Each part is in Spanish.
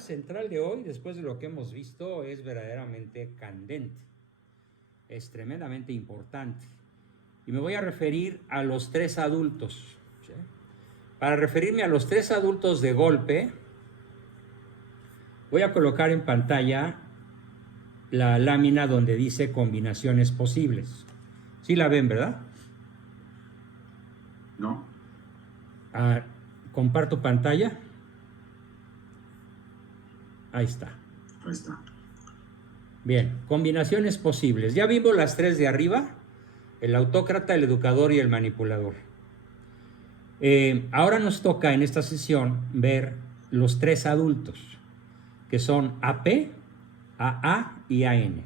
tema central de hoy, después de lo que hemos visto, es verdaderamente candente. Es tremendamente importante. Y me voy a referir a los tres adultos. ¿Sí? Para referirme a los tres adultos de golpe, voy a colocar en pantalla la lámina donde dice combinaciones posibles. ¿Sí la ven, verdad? No. Comparto pantalla. Ahí está. Ahí está. Bien, combinaciones posibles. Ya vimos las tres de arriba: el autócrata, el educador y el manipulador. Ahora nos toca en esta sesión ver los tres adultos, que son AP, AA y AN.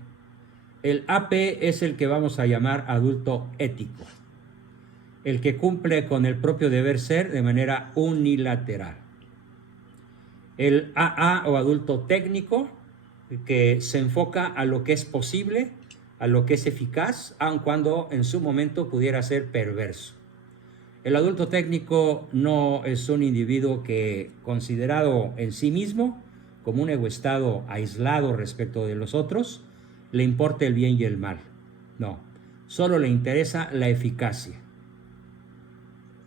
El AP es el que vamos a llamar adulto ético, el que cumple con el propio deber ser de manera unilateral. El AA o adulto técnico, que se enfoca a lo que es posible, a lo que es eficaz, aun cuando en su momento pudiera ser perverso. El adulto técnico no es un individuo que, considerado en sí mismo como un egoestado aislado respecto de los otros, le importa el bien y el mal. No, solo le interesa la eficacia,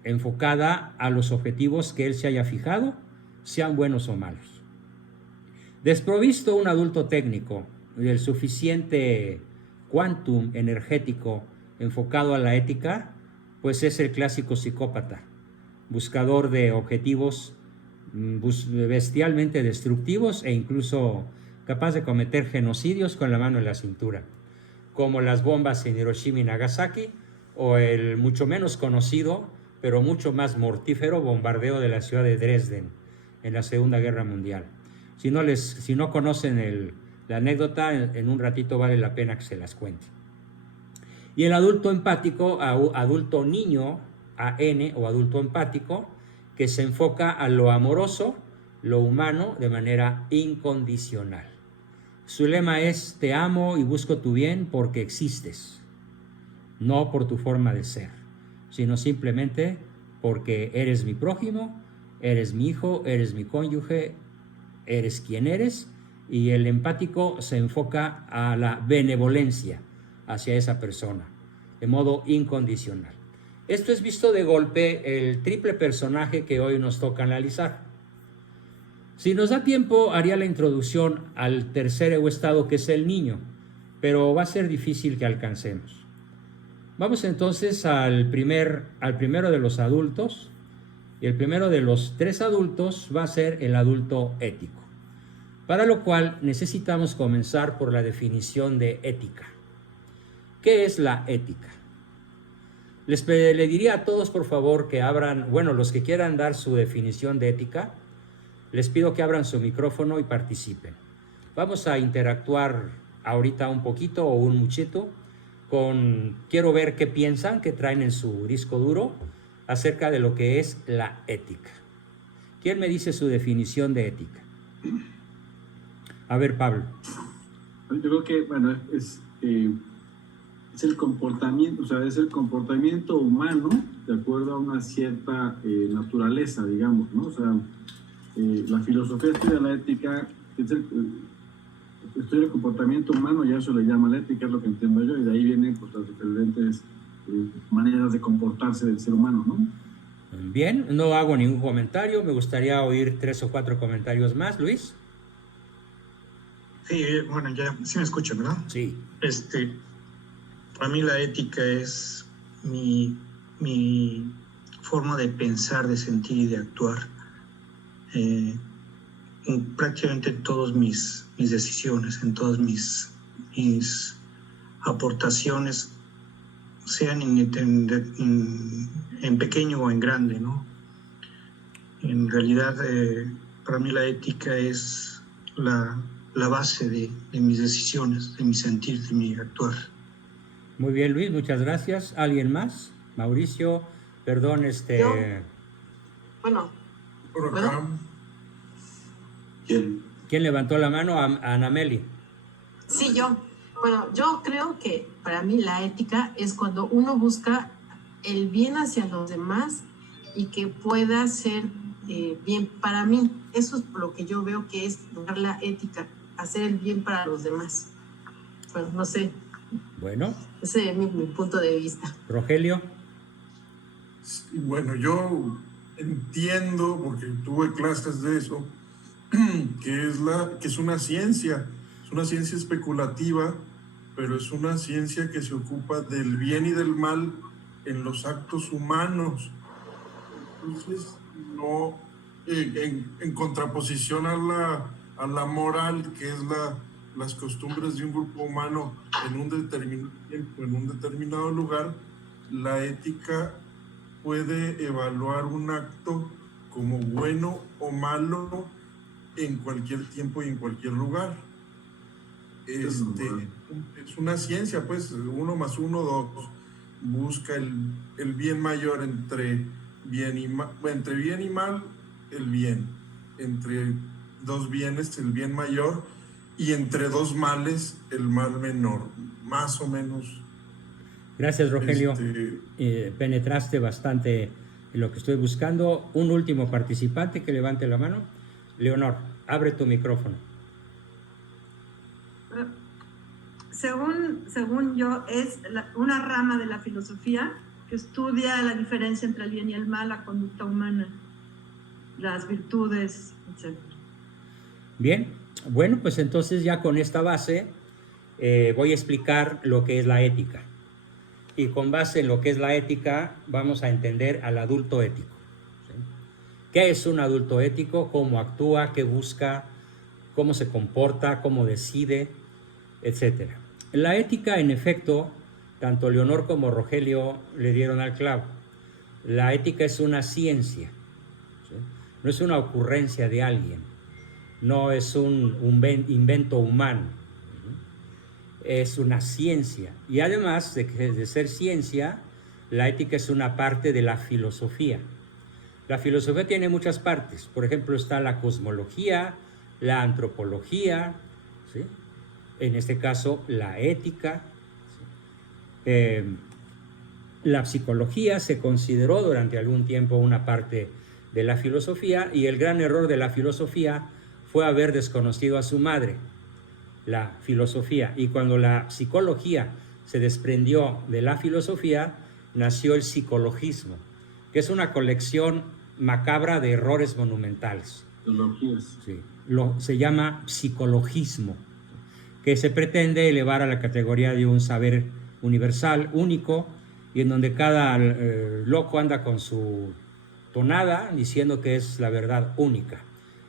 enfocada a los objetivos que él se haya fijado, sean buenos o malos. Desprovisto un adulto técnico del suficiente quantum energético enfocado a la ética, pues es el clásico psicópata, buscador de objetivos bestialmente destructivos e incluso capaz de cometer genocidios con la mano en la cintura, como las bombas en Hiroshima y Nagasaki, o el mucho menos conocido, pero mucho más mortífero bombardeo de la ciudad de Dresden en la Segunda Guerra Mundial. Si no conocen la anécdota, en un ratito vale la pena que se las cuente. Y el adulto empático, adulto niño, AN o adulto empático, que se enfoca a lo amoroso, lo humano, de manera incondicional. Su lema es: te amo y busco tu bien porque existes, no por tu forma de ser, sino simplemente porque eres mi prójimo, eres mi hijo, eres mi cónyuge, eres quien eres. Y el empático se enfoca a la benevolencia hacia esa persona, de modo incondicional. Esto es, visto de golpe, el triple personaje que hoy nos toca analizar. Si nos da tiempo, haría la introducción al tercer estado, que es el niño, pero va a ser difícil que alcancemos. Vamos entonces al primero de los adultos, y el primero de los tres adultos va a ser el adulto ético, para lo cual necesitamos comenzar por la definición de ética. ¿Qué es la ética? Le diría a todos, por favor, que abran, los que quieran dar su definición de ética, les pido que abran su micrófono y participen. Vamos a interactuar ahorita un poquito o un muchito quiero ver qué piensan, qué traen en su disco duro acerca de lo que es la ética. ¿Quién me dice su definición de ética? A ver, Pablo. Yo creo que, es el comportamiento, es el comportamiento humano de acuerdo a una cierta naturaleza, digamos, ¿no? La filosofía estudia la ética, estudia el comportamiento humano, y a eso le llama la ética, es lo que entiendo yo, y de ahí vienen pues las diferentes maneras de comportarse del ser humano, ¿no? Bien, no hago ningún comentario, me gustaría oír 3 o 4 comentarios más. Luis. Sí, ya sí me escuchan, ¿verdad? Sí. Para mí la ética es mi forma de pensar, de sentir y de actuar. Prácticamente en todas mis decisiones, en todas mis aportaciones, sean en pequeño o en grande, ¿no? En realidad, para mí la ética es la base de mis decisiones, de mi sentir, de mi actuar. Muy bien, Luis, muchas gracias. ¿Alguien más? Mauricio, perdón, Yo. Bueno. ¿Quién levantó la mano? Anameli. Sí, yo. Bueno, yo creo que para mí la ética es cuando uno busca el bien hacia los demás y que pueda ser bien para mí. Eso es lo que yo veo que es dar la ética, hacer el bien para los demás. Bueno, no sé. Bueno. Ese es mi punto de vista. Rogelio. Sí, bueno, yo entiendo, porque tuve clases de eso, que es una ciencia especulativa, pero es una ciencia que se ocupa del bien y del mal en los actos humanos. Entonces, no, en contraposición a la moral, que es las costumbres de un grupo humano en un determinado tiempo, en un determinado lugar, la ética puede evaluar un acto como bueno o malo en cualquier tiempo y en cualquier lugar. Es una ciencia, pues, 1 más 1, 2. Busca el bien mayor entre bien y mal, el bien. Entre dos bienes, el bien mayor, y entre dos males, el mal menor. Más o menos. Gracias, Rogelio. Penetraste bastante en lo que estoy buscando. Un último participante que levante la mano. Leonor, abre tu micrófono. Según yo, es una rama de la filosofía que estudia la diferencia entre el bien y el mal, la conducta humana, las virtudes, etc. Bien, bueno, pues entonces ya con esta base voy a explicar lo que es la ética. Y con base en lo que es la ética, vamos a entender al adulto ético. ¿Sí? ¿Qué es un adulto ético? ¿Cómo actúa? ¿Qué busca? ¿Cómo se comporta? ¿Cómo decide? Etcétera. La ética, en efecto, tanto Leonor como Rogelio le dieron al clavo. La ética es una ciencia. ¿Sí? No es una ocurrencia de alguien. No es un invento humano. Es una ciencia, y además de ser ciencia, la ética es una parte de la filosofía. La filosofía tiene muchas partes. Por ejemplo, está la cosmología, la antropología, ¿sí? En este caso la ética, ¿sí? La psicología se consideró durante algún tiempo una parte de la filosofía, y el gran error de la filosofía fue haber desconocido a su madre, la filosofía. Y cuando la psicología se desprendió de la filosofía, nació el psicologismo, que es una colección macabra de errores monumentales. Sí, se llama psicologismo, que se pretende elevar a la categoría de un saber universal, único, y en donde cada loco anda con su tonada diciendo que es la verdad única.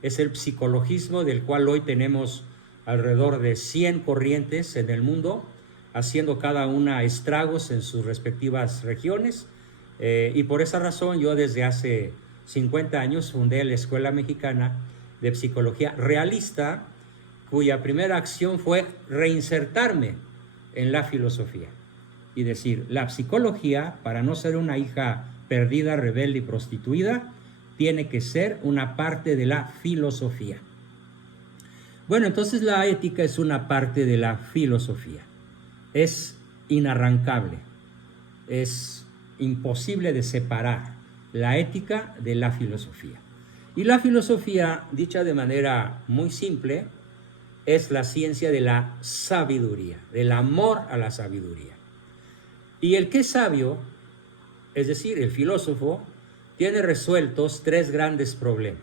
Es el psicologismo, del cual hoy tenemos alrededor de 100 corrientes en el mundo, haciendo cada una estragos en sus respectivas regiones, y por esa razón yo desde hace 50 años fundé la Escuela Mexicana de Psicología Realista, cuya primera acción fue reinsertarme en la filosofía y decir, la psicología, para no ser una hija perdida, rebelde y prostituida, tiene que ser una parte de la filosofía. Bueno, entonces la ética es una parte de la filosofía. Es inarrancable, es imposible de separar la ética de la filosofía. Y la filosofía, dicha de manera muy simple, es la ciencia de la sabiduría, del amor a la sabiduría. Y el que es sabio, es decir, el filósofo, tiene resueltos 3 grandes problemas,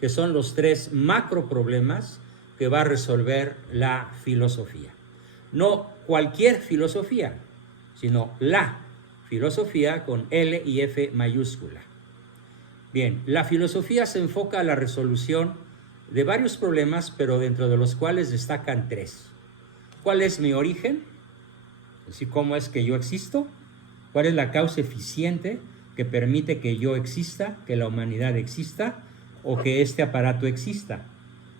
que son los 3 macro problemas que va a resolver la filosofía. No cualquier filosofía, sino la filosofía con L y F mayúscula. Bien, la filosofía se enfoca a la resolución de varios problemas, pero dentro de los cuales destacan 3. ¿Cuál es mi origen? Es decir, ¿cómo es que yo existo? ¿Cuál es la causa eficiente que permite que yo exista, que la humanidad exista, o que este aparato exista,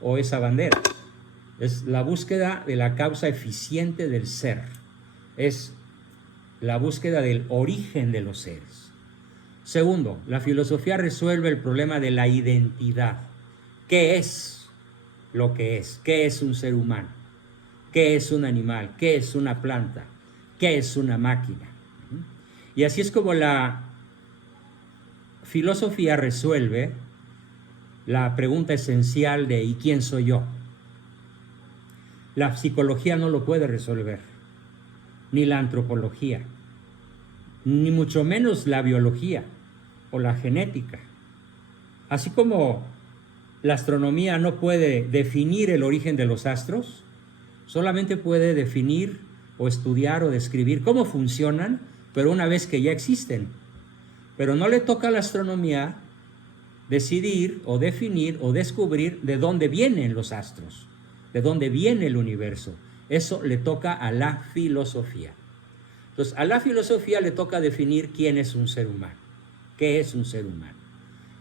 o esa bandera? Es la búsqueda de la causa eficiente del ser. Es la búsqueda del origen de los seres. Segundo, la filosofía resuelve el problema de la identidad. ¿Qué es lo que es? ¿Qué es un ser humano? ¿Qué es un animal? ¿Qué es una planta? ¿Qué es una máquina? Y así es como la filosofía resuelve la pregunta esencial de ¿y quién soy yo? La psicología no lo puede resolver, ni la antropología, ni mucho menos la biología o la genética. Así como la astronomía no puede definir el origen de los astros, solamente puede definir o estudiar o describir cómo funcionan, pero una vez que ya existen. Pero no le toca a la astronomía decidir o definir o descubrir de dónde vienen los astros, de dónde viene el universo. Eso le toca a la filosofía. Entonces, a la filosofía le toca definir quién es un ser humano, qué es un ser humano.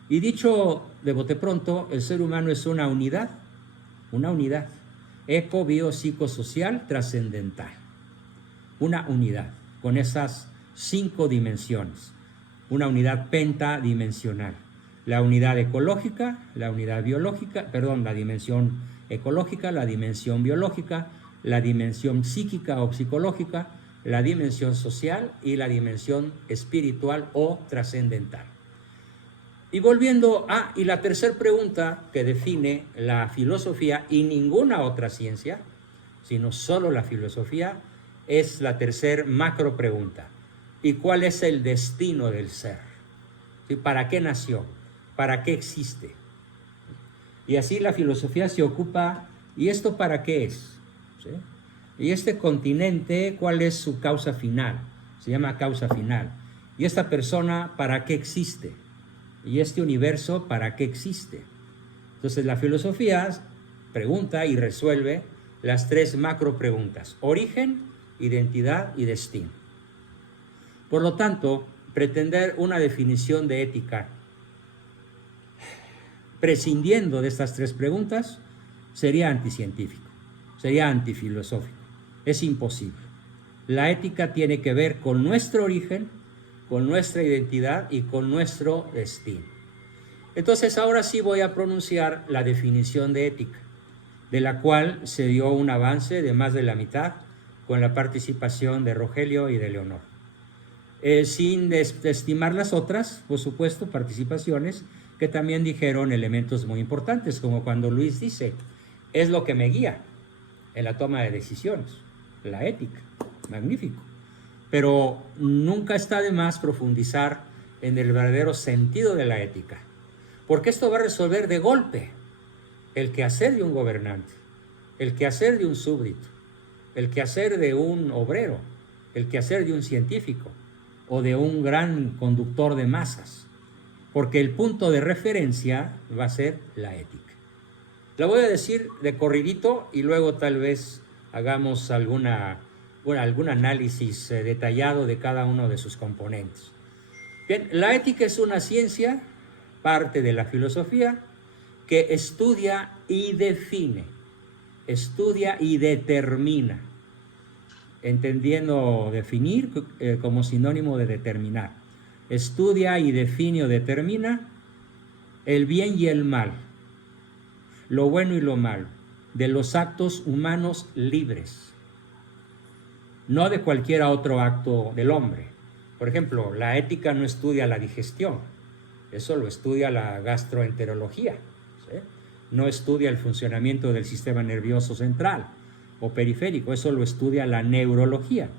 Y dicho de bote pronto, el ser humano es una unidad eco, bio, psicosocial, trascendental. Una unidad con esas 5 dimensiones, una unidad pentadimensional. La unidad ecológica, la unidad biológica, la dimensión ecológica, la dimensión biológica, la dimensión psíquica o psicológica, la dimensión social y la dimensión espiritual o trascendental. Y volviendo y la tercera pregunta que define la filosofía y ninguna otra ciencia, sino solo la filosofía, es la tercera macro pregunta. ¿Y cuál es el destino del ser? ¿Sí? ¿Para qué nació? ¿Para qué existe? Y así la filosofía se ocupa, ¿y esto para qué es? ¿Sí? Y este continente, ¿cuál es su causa final? Se llama causa final. ¿Y esta persona para qué existe? ¿Y este universo para qué existe? Entonces la filosofía pregunta y resuelve las 3 macro preguntas: origen, identidad y destino. Por lo tanto, pretender una definición de ética prescindiendo de estas 3 preguntas sería anticientífico, sería antifilosófico. Es imposible. La ética tiene que ver con nuestro origen, con nuestra identidad y con nuestro destino. Entonces ahora sí voy a pronunciar la definición de ética, de la cual se dio un avance de más de la mitad con la participación de Rogelio y de Leonor. Sin desestimar las otras, por supuesto, participaciones que también dijeron elementos muy importantes, como cuando Luis dice, es lo que me guía en la toma de decisiones, la ética. Magnífico. Pero nunca está de más profundizar en el verdadero sentido de la ética, porque esto va a resolver de golpe el quehacer de un gobernante, el quehacer de un súbdito, el quehacer de un obrero, el quehacer de un científico o de un gran conductor de masas, porque el punto de referencia va a ser la ética. La voy a decir de corridito y luego tal vez hagamos algún análisis detallado de cada uno de sus componentes. Bien, la ética es una ciencia, parte de la filosofía, que estudia y define, estudia y determina, entendiendo definir como sinónimo de determinar. Estudia y define o determina el bien y el mal, lo bueno y lo malo, de los actos humanos libres, no de cualquier otro acto del hombre. Por ejemplo, la ética no estudia la digestión, eso lo estudia la gastroenterología, ¿sí? No estudia el funcionamiento del sistema nervioso central o periférico, eso lo estudia la neurología.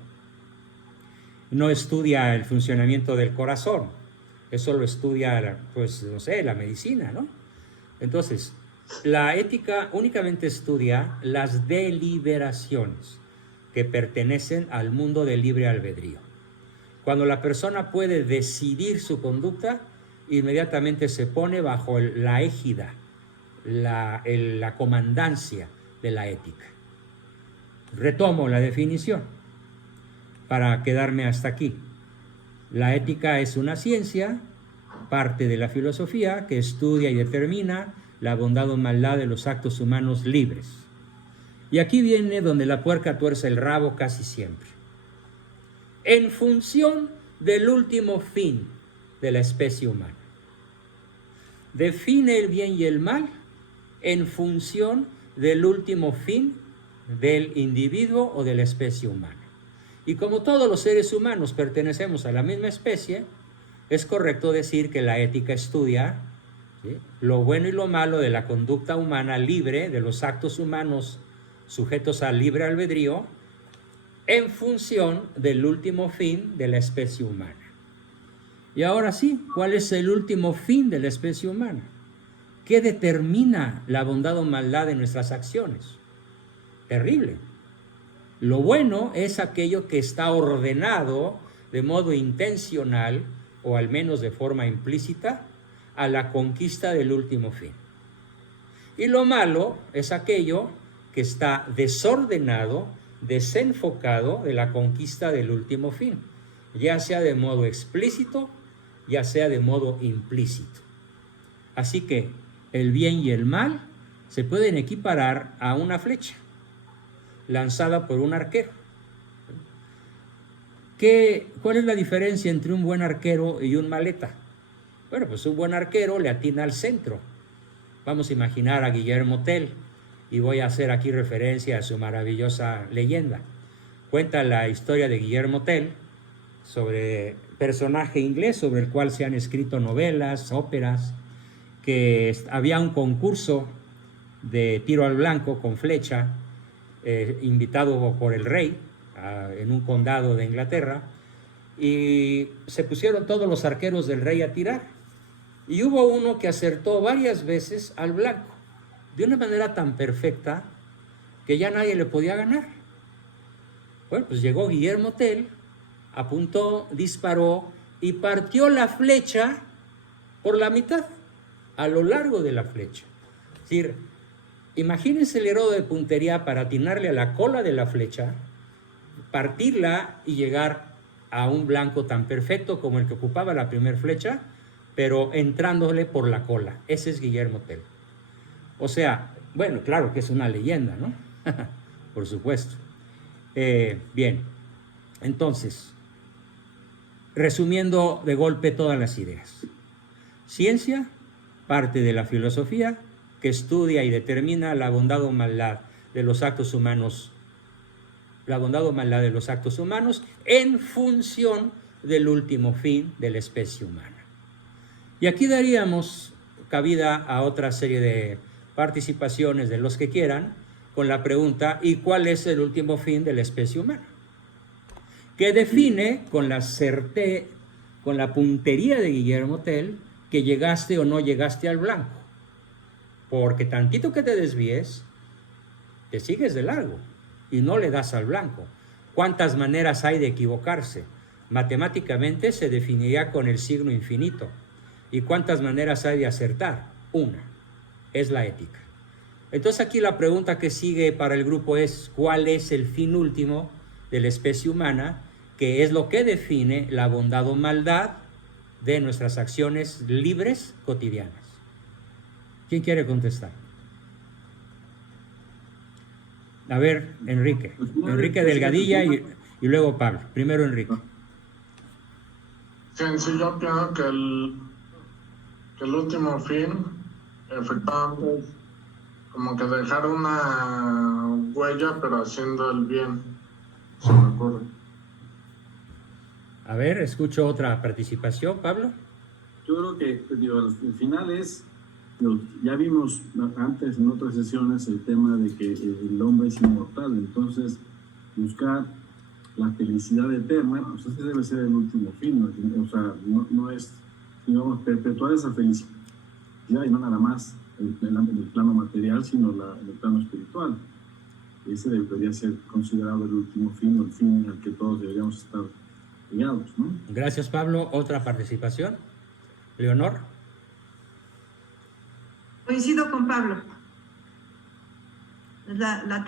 No estudia el funcionamiento del corazón, eso lo estudia, pues, no sé, la medicina, ¿no? Entonces, la ética únicamente estudia las deliberaciones que pertenecen al mundo del libre albedrío. Cuando la persona puede decidir su conducta, inmediatamente se pone bajo la égida, la comandancia de la ética. Retomo la definición para quedarme hasta aquí. La ética es una ciencia, parte de la filosofía, que estudia y determina la bondad o maldad de los actos humanos libres. Y aquí viene donde la puerca tuerce el rabo casi siempre. En función del último fin de la especie humana. Define el bien y el mal en función del último fin del individuo o de la especie humana. Y como todos los seres humanos pertenecemos a la misma especie, es correcto decir que la ética estudia ¿sí? Lo bueno y lo malo de la conducta humana libre, de los actos humanos sujetos al libre albedrío, en función del último fin de la especie humana. Y ahora sí, ¿cuál es el último fin de la especie humana? ¿Qué determina la bondad o maldad de nuestras acciones? Terrible. Lo bueno es aquello que está ordenado de modo intencional, o al menos de forma implícita, a la conquista del último fin. Y lo malo es aquello que está desordenado, desenfocado de la conquista del último fin, ya sea de modo explícito, ya sea de modo implícito. Así que el bien y el mal se pueden equiparar a una flecha lanzada por un arquero. ¿Cuál es la diferencia entre un buen arquero y un maleta? Bueno, pues un buen arquero le atina al centro. Vamos a imaginar a Guillermo Tell, y voy a hacer aquí referencia a su maravillosa leyenda. Cuenta la historia de Guillermo Tell, sobre personaje inglés sobre el cual se han escrito novelas, óperas, que había un concurso de tiro al blanco con flecha, invitado por el rey en un condado de Inglaterra, y se pusieron todos los arqueros del rey a tirar, y hubo uno que acertó varias veces al blanco, de una manera tan perfecta que ya nadie le podía ganar. Bueno, pues llegó Guillermo Tell, apuntó, disparó y partió la flecha por la mitad, a lo largo de la flecha. Es decir, imagínense el héroe de puntería para atinarle a la cola de la flecha, partirla y llegar a un blanco tan perfecto como el que ocupaba la primera flecha, pero entrándole por la cola. Ese es Guillermo Tell. O sea, bueno, claro que es una leyenda, ¿no? Por supuesto. Bien, entonces, resumiendo de golpe todas las ideas. Ciencia, parte de la filosofía, que estudia y determina la bondad o maldad de los actos humanos, en función del último fin de la especie humana. Y aquí daríamos cabida a otra serie de participaciones de los que quieran, con la pregunta: ¿y cuál es el último fin de la especie humana? Que define con la puntería de Guillermo Tell que llegaste o no llegaste al blanco. Porque tantito que te desvíes, te sigues de largo y no le das al blanco. ¿Cuántas maneras hay de equivocarse? Matemáticamente se definiría con el signo infinito. ¿Y cuántas maneras hay de acertar? Una. Es la ética. Entonces aquí la pregunta que sigue para el grupo es: ¿cuál es el fin último de la especie humana? Que es lo que define la bondad o maldad de nuestras acciones libres cotidianas. ¿Quién quiere contestar? A ver, Enrique. Enrique Delgadilla y luego Pablo. Primero Enrique. Sí, yo pienso que el último fin, efectivamente, es como que dejar una huella, pero haciendo el bien, se me ocurre. A ver, escucho otra participación, Pablo. Yo creo que el final es, ya vimos antes en otras sesiones el tema de que el hombre es inmortal, entonces buscar la felicidad eterna, pues ese debe ser el último fin, ¿no? O sea, no es, digamos, perpetuar esa felicidad y no nada más en el plano material, sino en el plano espiritual. Ese debería ser considerado el último fin, o el fin al que todos deberíamos estar ligados, ¿no? Gracias, Pablo. ¿Otra participación? Leonor. Coincido con Pablo. La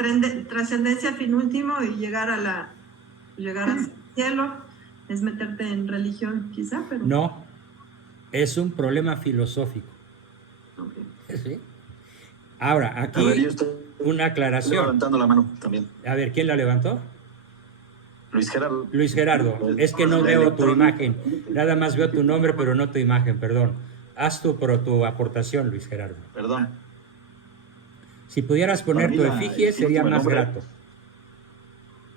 trascendencia fin último y llegar al cielo es meterte en religión, quizá, pero... No, es un problema filosófico. Okay. ¿Sí? Ahora, aquí a ver, yo estoy una aclaración. levantando la mano también. A ver, ¿quién la levantó? Luis Gerardo. Luis Gerardo, es que no veo tu imagen. Nada más veo tu nombre, pero no tu imagen, perdón. Haz tu aportación, Luis Gerardo. Perdón. Si pudieras poner tu efigie, sería más grato.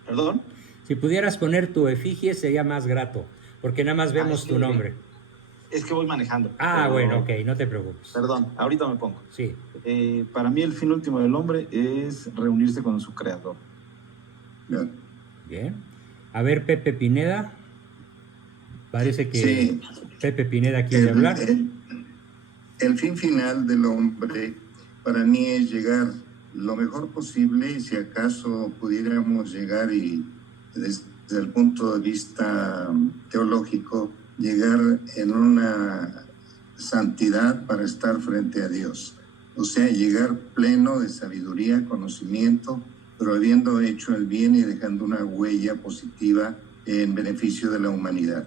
¿Perdón? Si pudieras poner tu efigie, sería más grato, porque nada más vemos tu nombre. Es que voy manejando. Ah, pero- bueno, ok, no te preocupes. Perdón, ahorita me pongo. Sí. Para mí el fin último del hombre es reunirse con su creador. Ya. Bien. A ver, Pepe Pineda. Parece que Sí. Pepe Pineda quiere hablar. El fin final del hombre para mí es llegar lo mejor posible, y si acaso pudiéramos llegar y desde el punto de vista teológico, llegar en una santidad para estar frente a Dios. O sea, llegar pleno de sabiduría, conocimiento, pero habiendo hecho el bien y dejando una huella positiva en beneficio de la humanidad.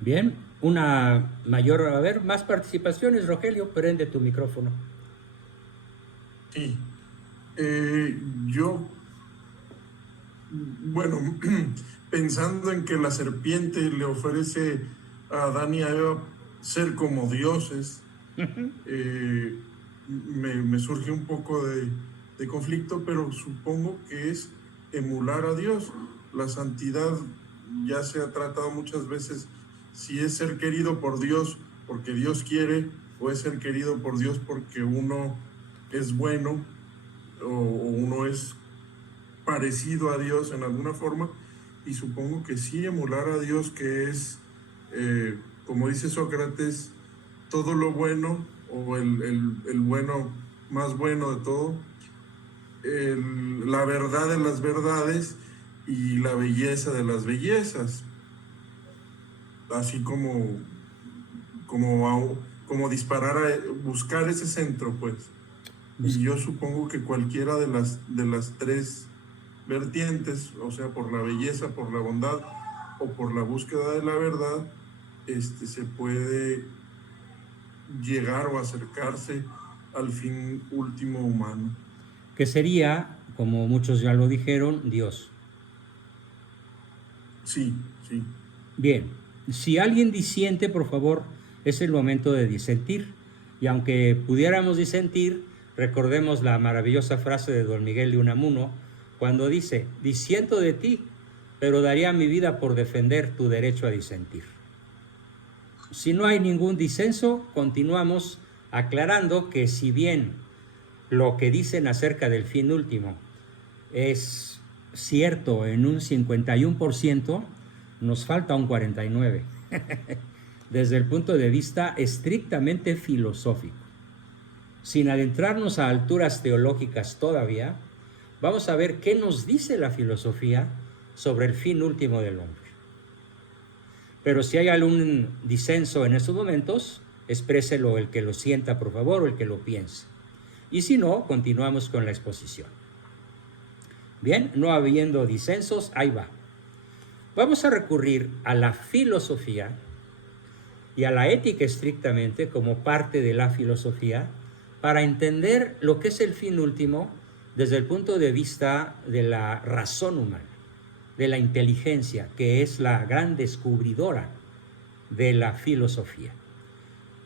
Bien. Una mayor, a ver, más participaciones, Rogelio, prende tu micrófono. Sí. Yo, bueno, pensando en que la serpiente le ofrece a Adán y a Eva ser como dioses, me surge un poco de conflicto, pero supongo que es emular a Dios. La santidad ya se ha tratado muchas veces, si es ser querido por Dios porque Dios quiere, o es ser querido por Dios porque uno es bueno, o uno es parecido a Dios en alguna forma, y supongo que sí emular a Dios, que es, como dice Sócrates, todo lo bueno, o el bueno más bueno de todo, la verdad de las verdades y la belleza de las bellezas, así como disparar, buscar ese centro, pues. Y yo supongo que cualquiera de las tres vertientes, o sea, por la belleza, por la bondad o por la búsqueda de la verdad, se puede llegar o acercarse al fin último humano. Que sería, como muchos ya lo dijeron, Dios. Sí, sí. Bien, si alguien disiente, por favor, es el momento de disentir. Y aunque pudiéramos disentir, recordemos la maravillosa frase de don Miguel de Unamuno, cuando dice: disiento de ti, pero daría mi vida por defender tu derecho a disentir. Si no hay ningún disenso, continuamos aclarando que si bien lo que dicen acerca del fin último es cierto en un 51%, nos falta un 49%, desde el punto de vista estrictamente filosófico. Sin adentrarnos a alturas teológicas todavía, vamos a ver qué nos dice la filosofía sobre el fin último del hombre. Pero si hay algún disenso en estos momentos, expréselo el que lo sienta, por favor, o el que lo piense. Y si no, continuamos con la exposición. Bien, no habiendo disensos, ahí va. Vamos a recurrir a la filosofía y a la ética estrictamente como parte de la filosofía para entender lo que es el fin último desde el punto de vista de la razón humana, de la inteligencia, que es la gran descubridora de la filosofía.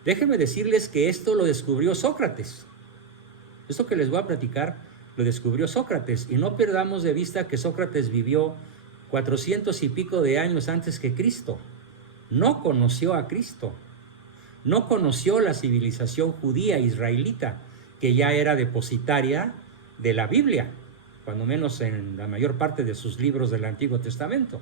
Déjenme decirles que esto lo descubrió Sócrates. Esto que les voy a platicar lo descubrió Sócrates, y no perdamos de vista que Sócrates vivió 400 y pico de años antes que Cristo. No conoció a Cristo, no conoció la civilización judía israelita, que ya era depositaria de la Biblia, cuando menos en la mayor parte de sus libros del Antiguo Testamento.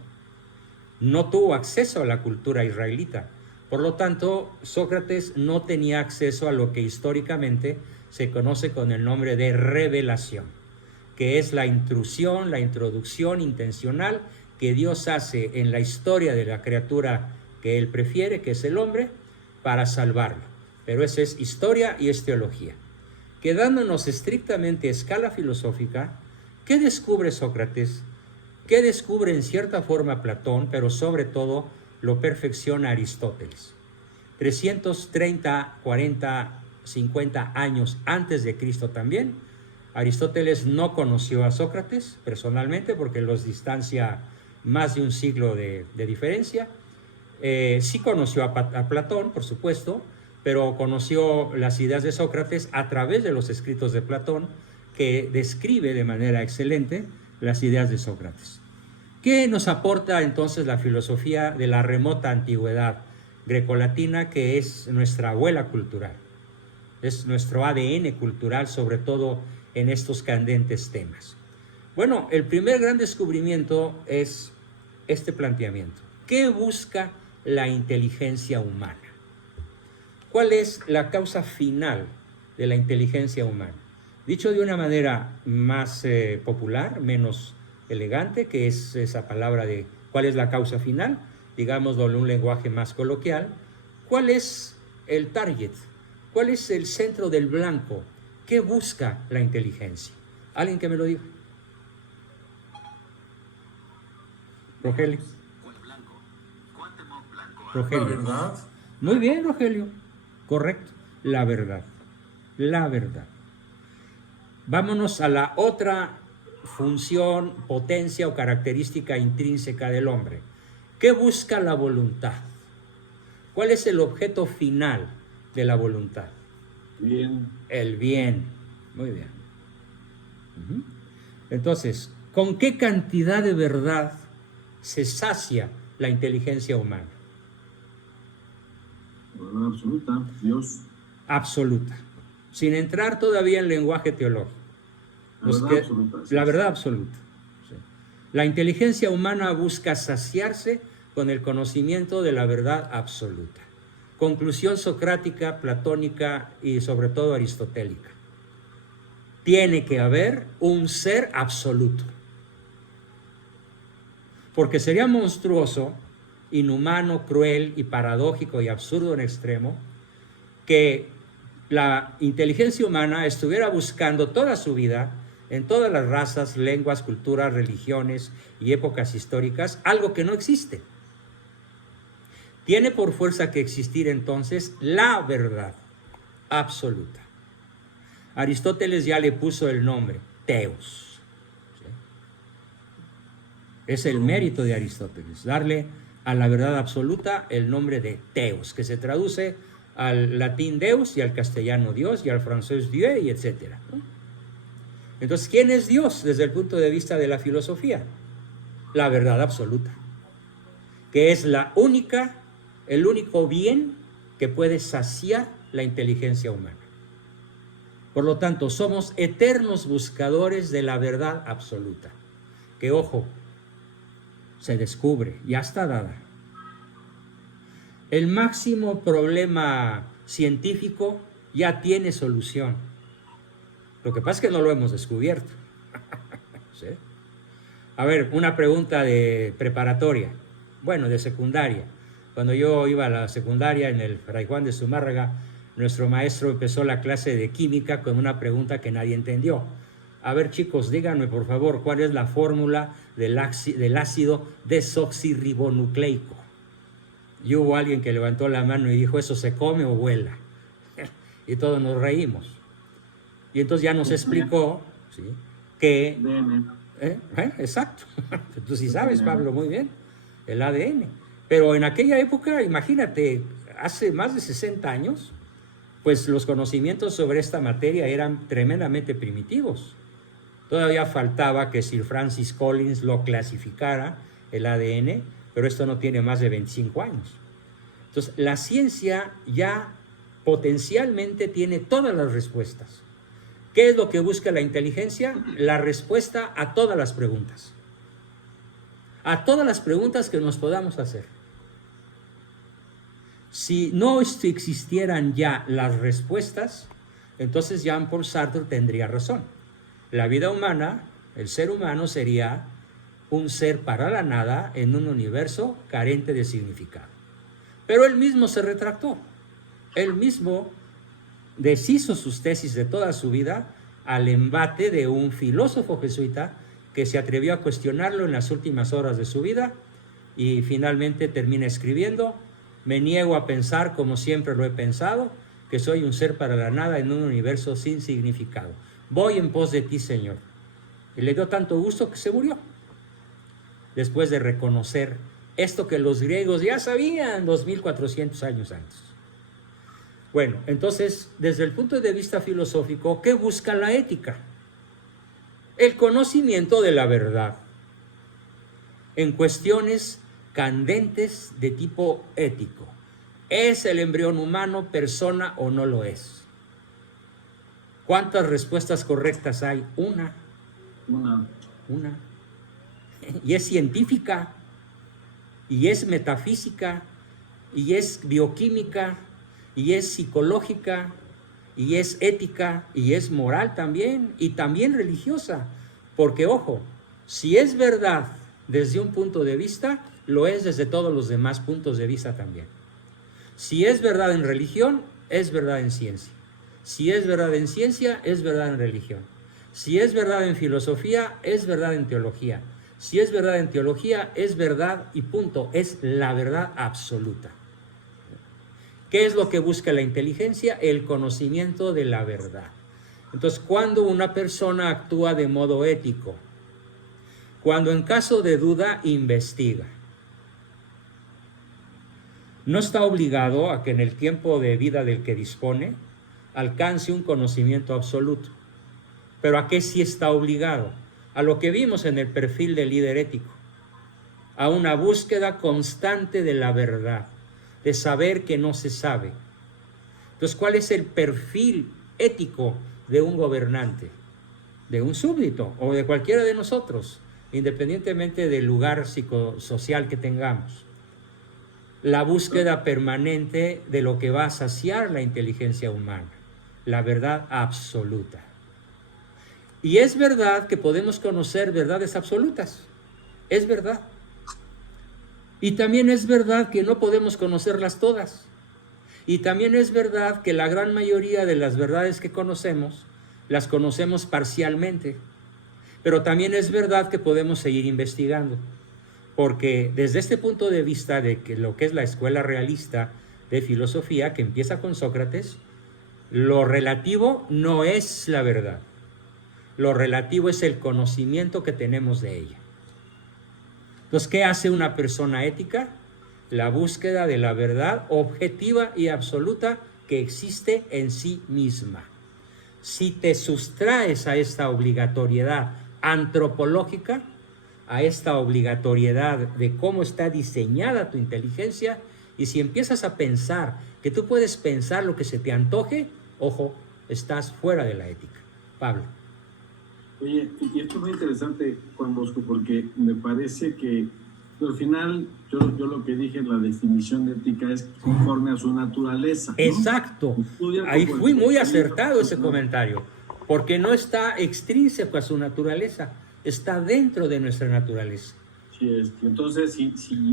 No tuvo acceso a la cultura israelita. Por lo tanto, Sócrates no tenía acceso a lo que históricamente se conoce con el nombre de revelación, que es la intrusión, la introducción intencional que Dios hace en la historia de la criatura que Él prefiere, que es el hombre, para salvarlo. Pero esa es historia y es teología. Quedándonos estrictamente a escala filosófica, ¿qué descubre Sócrates? ¿Qué descubre en cierta forma Platón, pero sobre todo lo perfecciona Aristóteles? 330, 40, 50 años antes de Cristo también, Aristóteles no conoció a Sócrates personalmente porque los distancia más de un siglo de diferencia. Sí conoció a Platón, por supuesto, pero conoció las ideas de Sócrates a través de los escritos de Platón, que describe de manera excelente las ideas de Sócrates. ¿Qué nos aporta entonces la filosofía de la remota antigüedad? grecolatina, que es nuestra abuela cultural, es nuestro ADN cultural, sobre todo en estos candentes temas. Bueno, el primer gran descubrimiento es este planteamiento. ¿Qué busca la inteligencia humana? ¿Cuál es la causa final de la inteligencia humana? Dicho de una manera más popular, menos elegante, que es esa palabra de ¿cuál es la causa final? Digámoslo en un lenguaje más coloquial. ¿Cuál es el target? ¿Cuál es el centro del blanco? ¿Qué busca la inteligencia? ¿Alguien que me lo diga? Rogelio. Rogelio. La verdad. Muy bien, Rogelio. Correcto. La verdad. La verdad. Vámonos a la otra función, potencia o característica intrínseca del hombre. ¿Qué busca la voluntad? ¿Cuál es el objeto final de la voluntad? Bien. El bien. Muy bien. Entonces, ¿con qué cantidad de verdad se sacia la inteligencia humana? La verdad absoluta, Dios. Absoluta. Sin entrar todavía en lenguaje teológico. La verdad absoluta. Sí. La inteligencia humana busca saciarse con el conocimiento de la verdad absoluta. Conclusión socrática, platónica y sobre todo aristotélica. Tiene que haber un ser absoluto. Porque sería monstruoso, inhumano, cruel y paradójico y absurdo en extremo que la inteligencia humana estuviera buscando toda su vida en todas las razas, lenguas, culturas, religiones y épocas históricas algo que no existe. Tiene por fuerza que existir entonces la verdad absoluta. Aristóteles ya le puso el nombre, Theos. ¿Sí? Es el mérito de Aristóteles, darle a la verdad absoluta el nombre de Theos, que se traduce al latín Deus y al castellano Dios y al francés Dieu y etcétera, ¿no? Entonces, ¿quién es Dios desde el punto de vista de la filosofía? La verdad absoluta, que es el único bien que puede saciar la inteligencia humana. Por lo tanto, somos eternos buscadores de la verdad absoluta, que, ojo, se descubre, ya está dada. El máximo problema científico ya tiene solución. Lo que pasa es que no lo hemos descubierto. ¿Sí? A ver, una pregunta de preparatoria, bueno, de secundaria. Cuando yo iba a la secundaria en el Fray Juan de Zumárraga, nuestro maestro empezó la clase de química con una pregunta que nadie entendió. A ver, chicos, díganme por favor, ¿cuál es la fórmula del ácido desoxirribonucleico? Y hubo alguien que levantó la mano y dijo, ¿eso se come o vuela? Y todos nos reímos. Y entonces ya nos explicó, ¿sí?, que... exacto. Tú sí sabes, Pablo, muy bien. El ADN. Pero en aquella época, imagínate, hace más de 60 años, pues los conocimientos sobre esta materia eran tremendamente primitivos. Todavía faltaba que Sir Francis Collins lo clasificara, el ADN, pero esto no tiene más de 25 años. Entonces, la ciencia ya potencialmente tiene todas las respuestas. ¿Qué es lo que busca la inteligencia? La respuesta a todas las preguntas. A todas las preguntas que nos podamos hacer. Si no existieran ya las respuestas, entonces Jean-Paul Sartre tendría razón. La vida humana, el ser humano, sería un ser para la nada en un universo carente de significado. Pero él mismo se retractó. Él mismo deshizo sus tesis de toda su vida al embate de un filósofo jesuita que se atrevió a cuestionarlo en las últimas horas de su vida y finalmente termina escribiendo: me niego a pensar como siempre lo he pensado, que soy un ser para la nada en un universo sin significado. Voy en pos de ti, Señor. Y le dio tanto gusto que se murió, después de reconocer esto que los griegos ya sabían 2400 años antes. Bueno, entonces, desde el punto de vista filosófico, ¿qué busca la ética? El conocimiento de la verdad en cuestiones candentes de tipo ético. ¿Es el embrión humano persona o no lo es? ¿Cuántas respuestas correctas hay? Una. Y es científica, y es metafísica, y es bioquímica, y es psicológica, y es ética, y es moral también, y también religiosa. Porque, ojo, si es verdad desde un punto de vista, lo es desde todos los demás puntos de vista también. Si es verdad en religión, es verdad en ciencia. Si es verdad en ciencia, es verdad en religión. Si es verdad en filosofía, es verdad en teología. Si es verdad en teología, es verdad y punto. Es la verdad absoluta. ¿Qué es lo que busca la inteligencia? El conocimiento de la verdad. Entonces, cuando una persona actúa de modo ético, cuando en caso de duda investiga, no está obligado a que en el tiempo de vida del que dispone alcance un conocimiento absoluto. ¿Pero a qué sí está obligado? A lo que vimos en el perfil del líder ético, a una búsqueda constante de la verdad, de saber que no se sabe. Entonces, ¿cuál es el perfil ético de un gobernante, de un súbdito o de cualquiera de nosotros, independientemente del lugar psicosocial que tengamos? La búsqueda permanente de lo que va a saciar la inteligencia humana, la verdad absoluta. Y es verdad que podemos conocer verdades absolutas, es verdad. Y también es verdad que no podemos conocerlas todas. Y también es verdad que la gran mayoría de las verdades que conocemos, las conocemos parcialmente. Pero también es verdad que podemos seguir investigando. Porque desde este punto de vista de que lo que es la escuela realista de filosofía, que empieza con Sócrates, lo relativo no es la verdad. Lo relativo es el conocimiento que tenemos de ella. Entonces, ¿qué hace una persona ética? La búsqueda de la verdad objetiva y absoluta que existe en sí misma. Si te sustraes a esta obligatoriedad antropológica, a esta obligatoriedad de cómo está diseñada tu inteligencia, y si empiezas a pensar que tú puedes pensar lo que se te antoje, ojo, estás fuera de la ética. Pablo. Oye, y esto es muy interesante, Juan Bosco, porque me parece que al final yo lo que dije en la definición de ética es conforme a su naturaleza, ¿no? Exacto. Ahí fui muy acertado ese comentario, porque no está extrínseco a su naturaleza, está dentro de nuestra naturaleza. Sí, entonces, si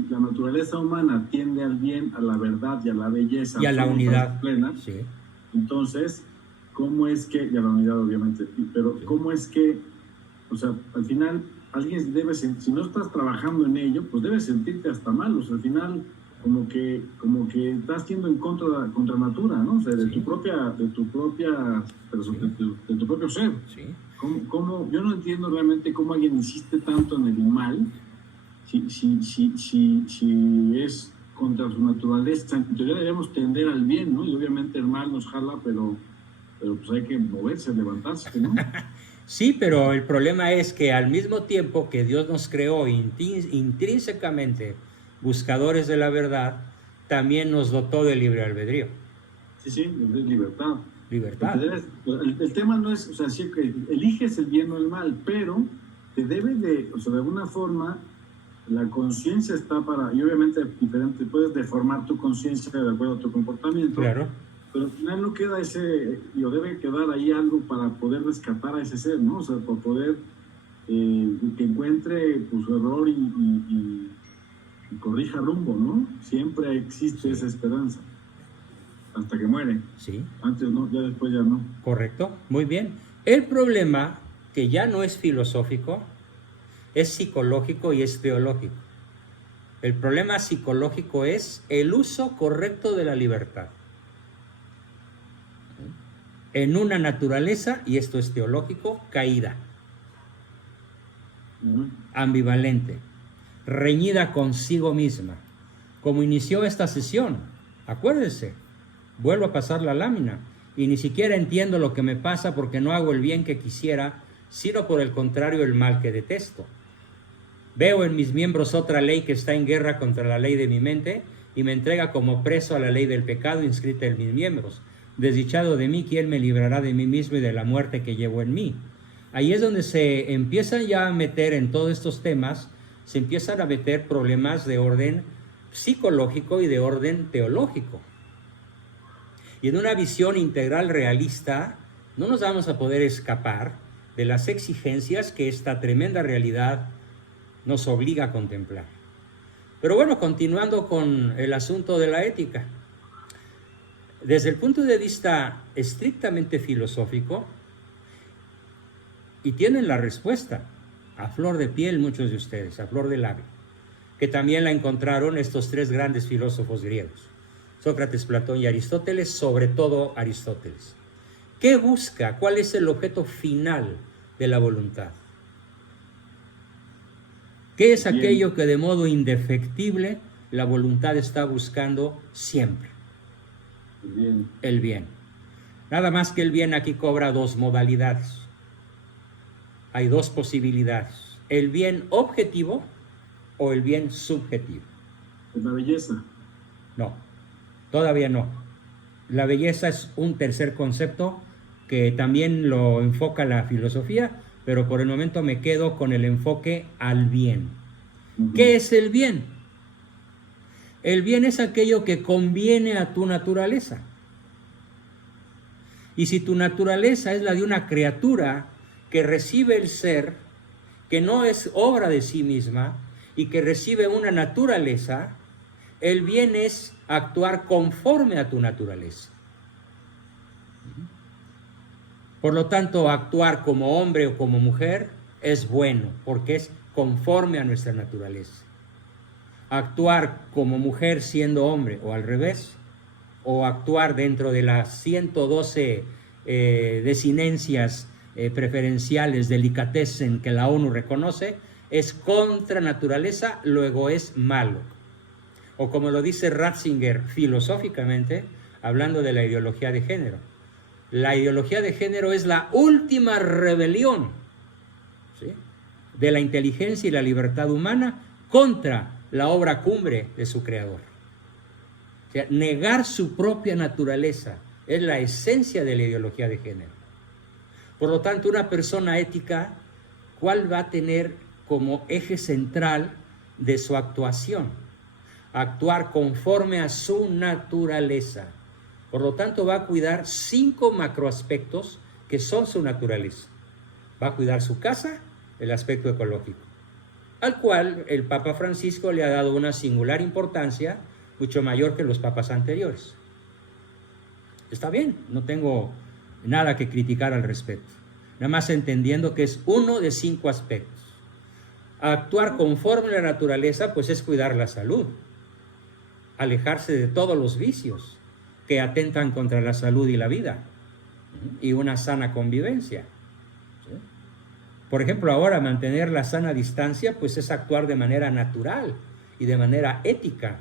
la naturaleza humana tiende al bien, a la verdad y a la belleza y a la unidad plena, sí. Entonces, ¿cómo es que, y a la unidad obviamente, pero sí, cómo es que, o sea, al final alguien debe, si no estás trabajando en ello, pues debes sentirte hasta mal, o sea, al final como que estás yendo en contra natura, ¿no? O sea, de tu propia de tu propio ser. Sí. ¿Cómo? Yo no entiendo realmente cómo alguien insiste tanto en el mal si es contra su naturaleza. En teoría debemos tender al bien, ¿no? Y obviamente el mal nos jala, pero pues hay que moverse, levantarse, ¿no? Sí, pero el problema es que al mismo tiempo que Dios nos creó intrínsecamente buscadores de la verdad, también nos dotó de libre albedrío. Sí, es libertad. Libertad. El tema no es, o sea, sí que eliges el bien o el mal, pero te debe de, o sea, de alguna forma, la conciencia está para, y obviamente diferente, puedes deformar tu conciencia de acuerdo a tu comportamiento. Claro. Pero al final no queda o debe quedar ahí algo para poder rescatar a ese ser, ¿no? O sea, para poder que encuentre pues, su error y corrija rumbo, ¿no? Siempre existe esa esperanza. Hasta que muere. Sí. Antes no, ya después ya no. Correcto, muy bien. El problema, que ya no es filosófico, es psicológico y es teológico. El problema psicológico es el uso correcto de la libertad. En una naturaleza, y esto es teológico, caída, ambivalente, reñida consigo misma, como inició esta sesión. Acuérdense, vuelvo a pasar la lámina, y ni siquiera entiendo lo que me pasa porque no hago el bien que quisiera, sino por el contrario el mal que detesto. Veo en mis miembros otra ley que está en guerra contra la ley de mi mente, y me entrega como preso a la ley del pecado inscrita en mis miembros. Desdichado de mí, ¿quién me librará de mí mismo y de la muerte que llevo en mí? Ahí es donde se empiezan ya a meter en todos estos temas, se empiezan a meter problemas de orden psicológico y de orden teológico. Y en una visión integral realista, no nos vamos a poder escapar de las exigencias que esta tremenda realidad nos obliga a contemplar. Pero bueno, continuando con el asunto de la ética. Desde el punto de vista estrictamente filosófico, y tienen la respuesta a flor de piel muchos de ustedes, a flor de labio, que también la encontraron estos tres grandes filósofos griegos, Sócrates, Platón y Aristóteles, sobre todo Aristóteles. ¿Qué busca? ¿Cuál es el objeto final de la voluntad? ¿Qué es aquello que de modo indefectible la voluntad está buscando siempre? Bien. El bien. Nada más que el bien aquí cobra dos modalidades. Hay dos posibilidades. El bien objetivo o el bien subjetivo. ¿Es la belleza? No, todavía no. La belleza es un tercer concepto que también lo enfoca la filosofía, pero por el momento me quedo con el enfoque al bien. ¿Qué es el bien? El bien es aquello que conviene a tu naturaleza. Y si tu naturaleza es la de una criatura que recibe el ser, que no es obra de sí misma y que recibe una naturaleza, el bien es actuar conforme a tu naturaleza. Por lo tanto, actuar como hombre o como mujer es bueno, porque es conforme a nuestra naturaleza. Actuar como mujer siendo hombre o al revés, o actuar dentro de las 112 desinencias preferenciales delicatessen que la ONU reconoce, es contra naturaleza, luego es malo. O como lo dice Ratzinger filosóficamente, hablando de la ideología de género. La ideología de género es la última rebelión, ¿sí?, de la inteligencia y la libertad humana contra la obra cumbre de su creador. O sea, negar su propia naturaleza es la esencia de la ideología de género. Por lo tanto, una persona ética, ¿cuál va a tener como eje central de su actuación? Actuar conforme a su naturaleza. Por lo tanto, va a cuidar 5 macroaspectos que son su naturaleza. Va a cuidar su casa, el aspecto ecológico, al cual el Papa Francisco le ha dado una singular importancia, mucho mayor que los papas anteriores. Está bien, no tengo nada que criticar al respecto, nada más entendiendo que es uno de 5 aspectos. Actuar conforme a la naturaleza, pues es cuidar la salud, alejarse de todos los vicios que atentan contra la salud y la vida, y una sana convivencia. ¿Sí? Por ejemplo, ahora mantener la sana distancia, pues es actuar de manera natural y de manera ética,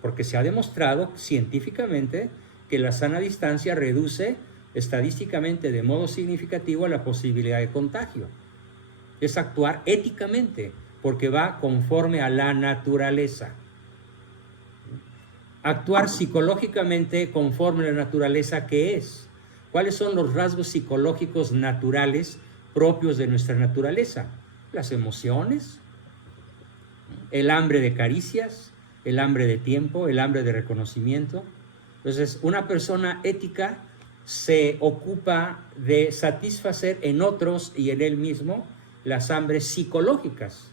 porque se ha demostrado científicamente que la sana distancia reduce estadísticamente de modo significativo la posibilidad de contagio. Es actuar éticamente, porque va conforme a la naturaleza. Actuar psicológicamente conforme a la naturaleza, ¿qué es? ¿Cuáles son los rasgos psicológicos naturales propios de nuestra naturaleza? Las emociones, el hambre de caricias, el hambre de tiempo, el hambre de reconocimiento. Entonces, una persona ética se ocupa de satisfacer en otros y en él mismo las hambres psicológicas,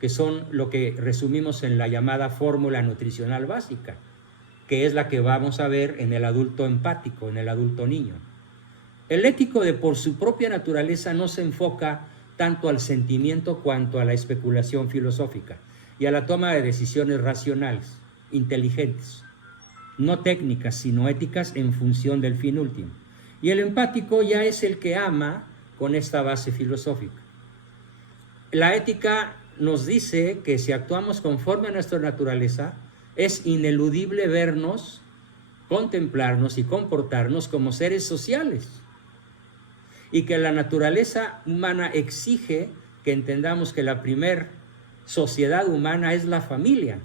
que son lo que resumimos en la llamada fórmula nutricional básica, que es la que vamos a ver en el adulto empático, en el adulto niño. El ético, de por su propia naturaleza, no se enfoca tanto al sentimiento cuanto a la especulación filosófica y a la toma de decisiones racionales, inteligentes, no técnicas, sino éticas en función del fin último. Y el empático ya es el que ama con esta base filosófica. La ética nos dice que si actuamos conforme a nuestra naturaleza, es ineludible vernos, contemplarnos y comportarnos como seres sociales. Y que la naturaleza humana exige que entendamos que la primer sociedad humana es la familia.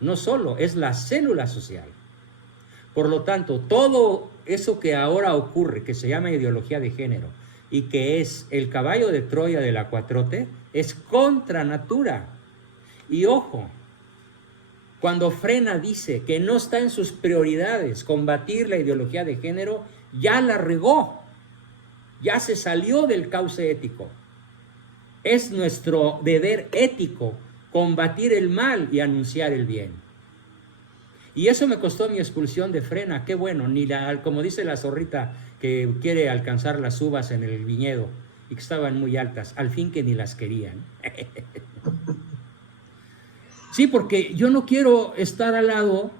no solo, es la célula social. Por lo tanto, todo eso que ahora ocurre, que se llama ideología de género, y que es el caballo de Troya de la 4T, es contra natura. Y ojo, cuando Frena dice que no está en sus prioridades combatir la ideología de género, ya la regó, ya se salió del cauce ético. Es nuestro deber ético combatir el mal y anunciar el bien. Y eso me costó mi expulsión de Frena. Qué bueno, como dice la zorrita que quiere alcanzar las uvas en el viñedo y que estaban muy altas, al fin que ni las querían. Sí, porque yo no quiero estar al lado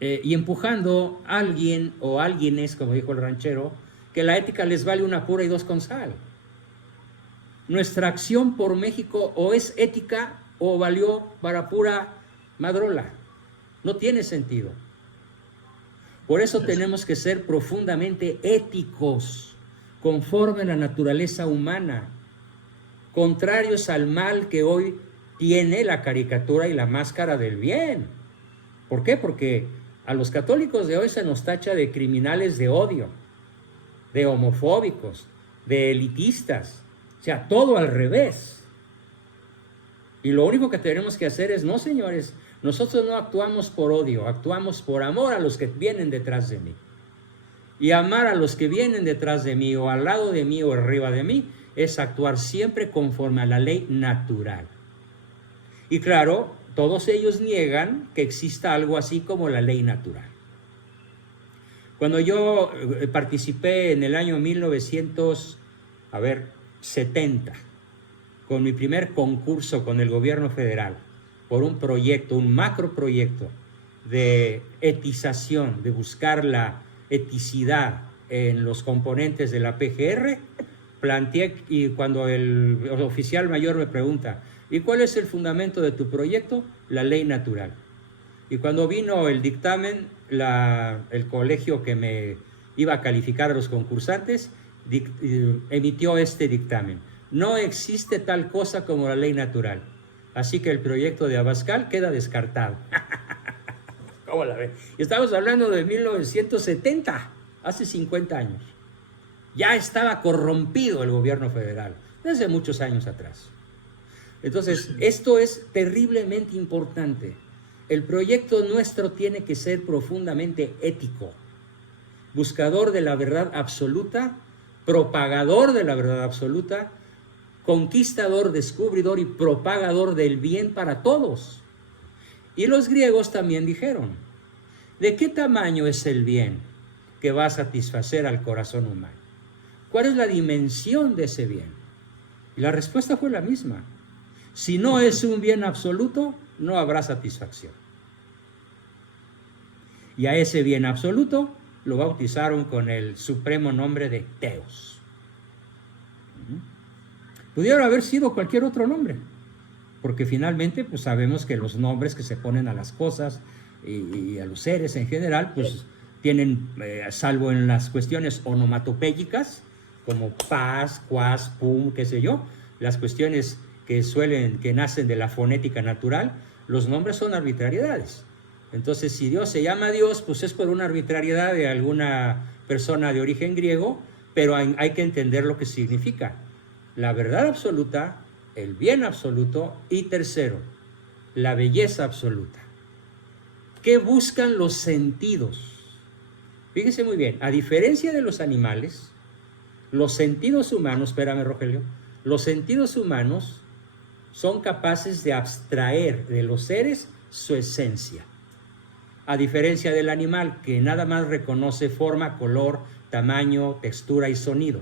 y empujando a alguien o alguienes, como dijo el ranchero, que la ética les vale una pura y dos con sal. Nuestra acción por México o es ética o valió para pura madrola. No tiene sentido. Por eso tenemos que ser profundamente éticos, conforme a la naturaleza humana, contrarios al mal que hoy tiene la caricatura y la máscara del bien. ¿Por qué? Porque a los católicos de hoy se nos tacha de criminales de odio, de homofóbicos, de elitistas, o sea, todo al revés. Y lo único que tenemos que hacer es, no señores, nosotros no actuamos por odio, actuamos por amor a los que vienen detrás de mí. Y amar a los que vienen detrás de mí, o al lado de mí, o arriba de mí, es actuar siempre conforme a la ley natural. Y claro, todos ellos niegan que exista algo así como la ley natural. Cuando yo participé en el año 1970, con mi primer concurso con el gobierno federal, por un proyecto, un macroproyecto de etización, de buscar la eticidad en los componentes de la PGR, planteé, y cuando el oficial mayor me pregunta, ¿y cuál es el fundamento de tu proyecto? La ley natural. Y cuando vino el dictamen, el colegio que me iba a calificar a los concursantes emitió este dictamen. No existe tal cosa como la ley natural. Así que el proyecto de Abascal queda descartado. ¿Cómo la ven? Estamos hablando de 1970, hace 50 años. Ya estaba corrompido el gobierno federal, desde muchos años atrás. Entonces, esto es terriblemente importante. El proyecto nuestro tiene que ser profundamente ético, buscador de la verdad absoluta, propagador de la verdad absoluta, conquistador, descubridor y propagador del bien para todos. Y los griegos también dijeron, ¿de qué tamaño es el bien que va a satisfacer al corazón humano? ¿Cuál es la dimensión de ese bien? Y la respuesta fue la misma. Si no es un bien absoluto, no habrá satisfacción. Y a ese bien absoluto lo bautizaron con el supremo nombre de Theos. Pudiera haber sido cualquier otro nombre, porque finalmente pues sabemos que los nombres que se ponen a las cosas y a los seres en general pues tienen, salvo en las cuestiones onomatopéyicas, como paz, cuas, pum, qué sé yo, las cuestiones que nacen de la fonética natural, los nombres son arbitrariedades. Entonces, si Dios se llama Dios, pues es por una arbitrariedad de alguna persona de origen griego, pero hay que entender lo que significa. La verdad absoluta, el bien absoluto y tercero, la belleza absoluta. ¿Qué buscan los sentidos? Fíjese muy bien, a diferencia de los animales, los sentidos humanos, espérame Rogelio, los sentidos humanos son capaces de abstraer de los seres su esencia. A diferencia del animal, que nada más reconoce forma, color, tamaño, textura y sonido.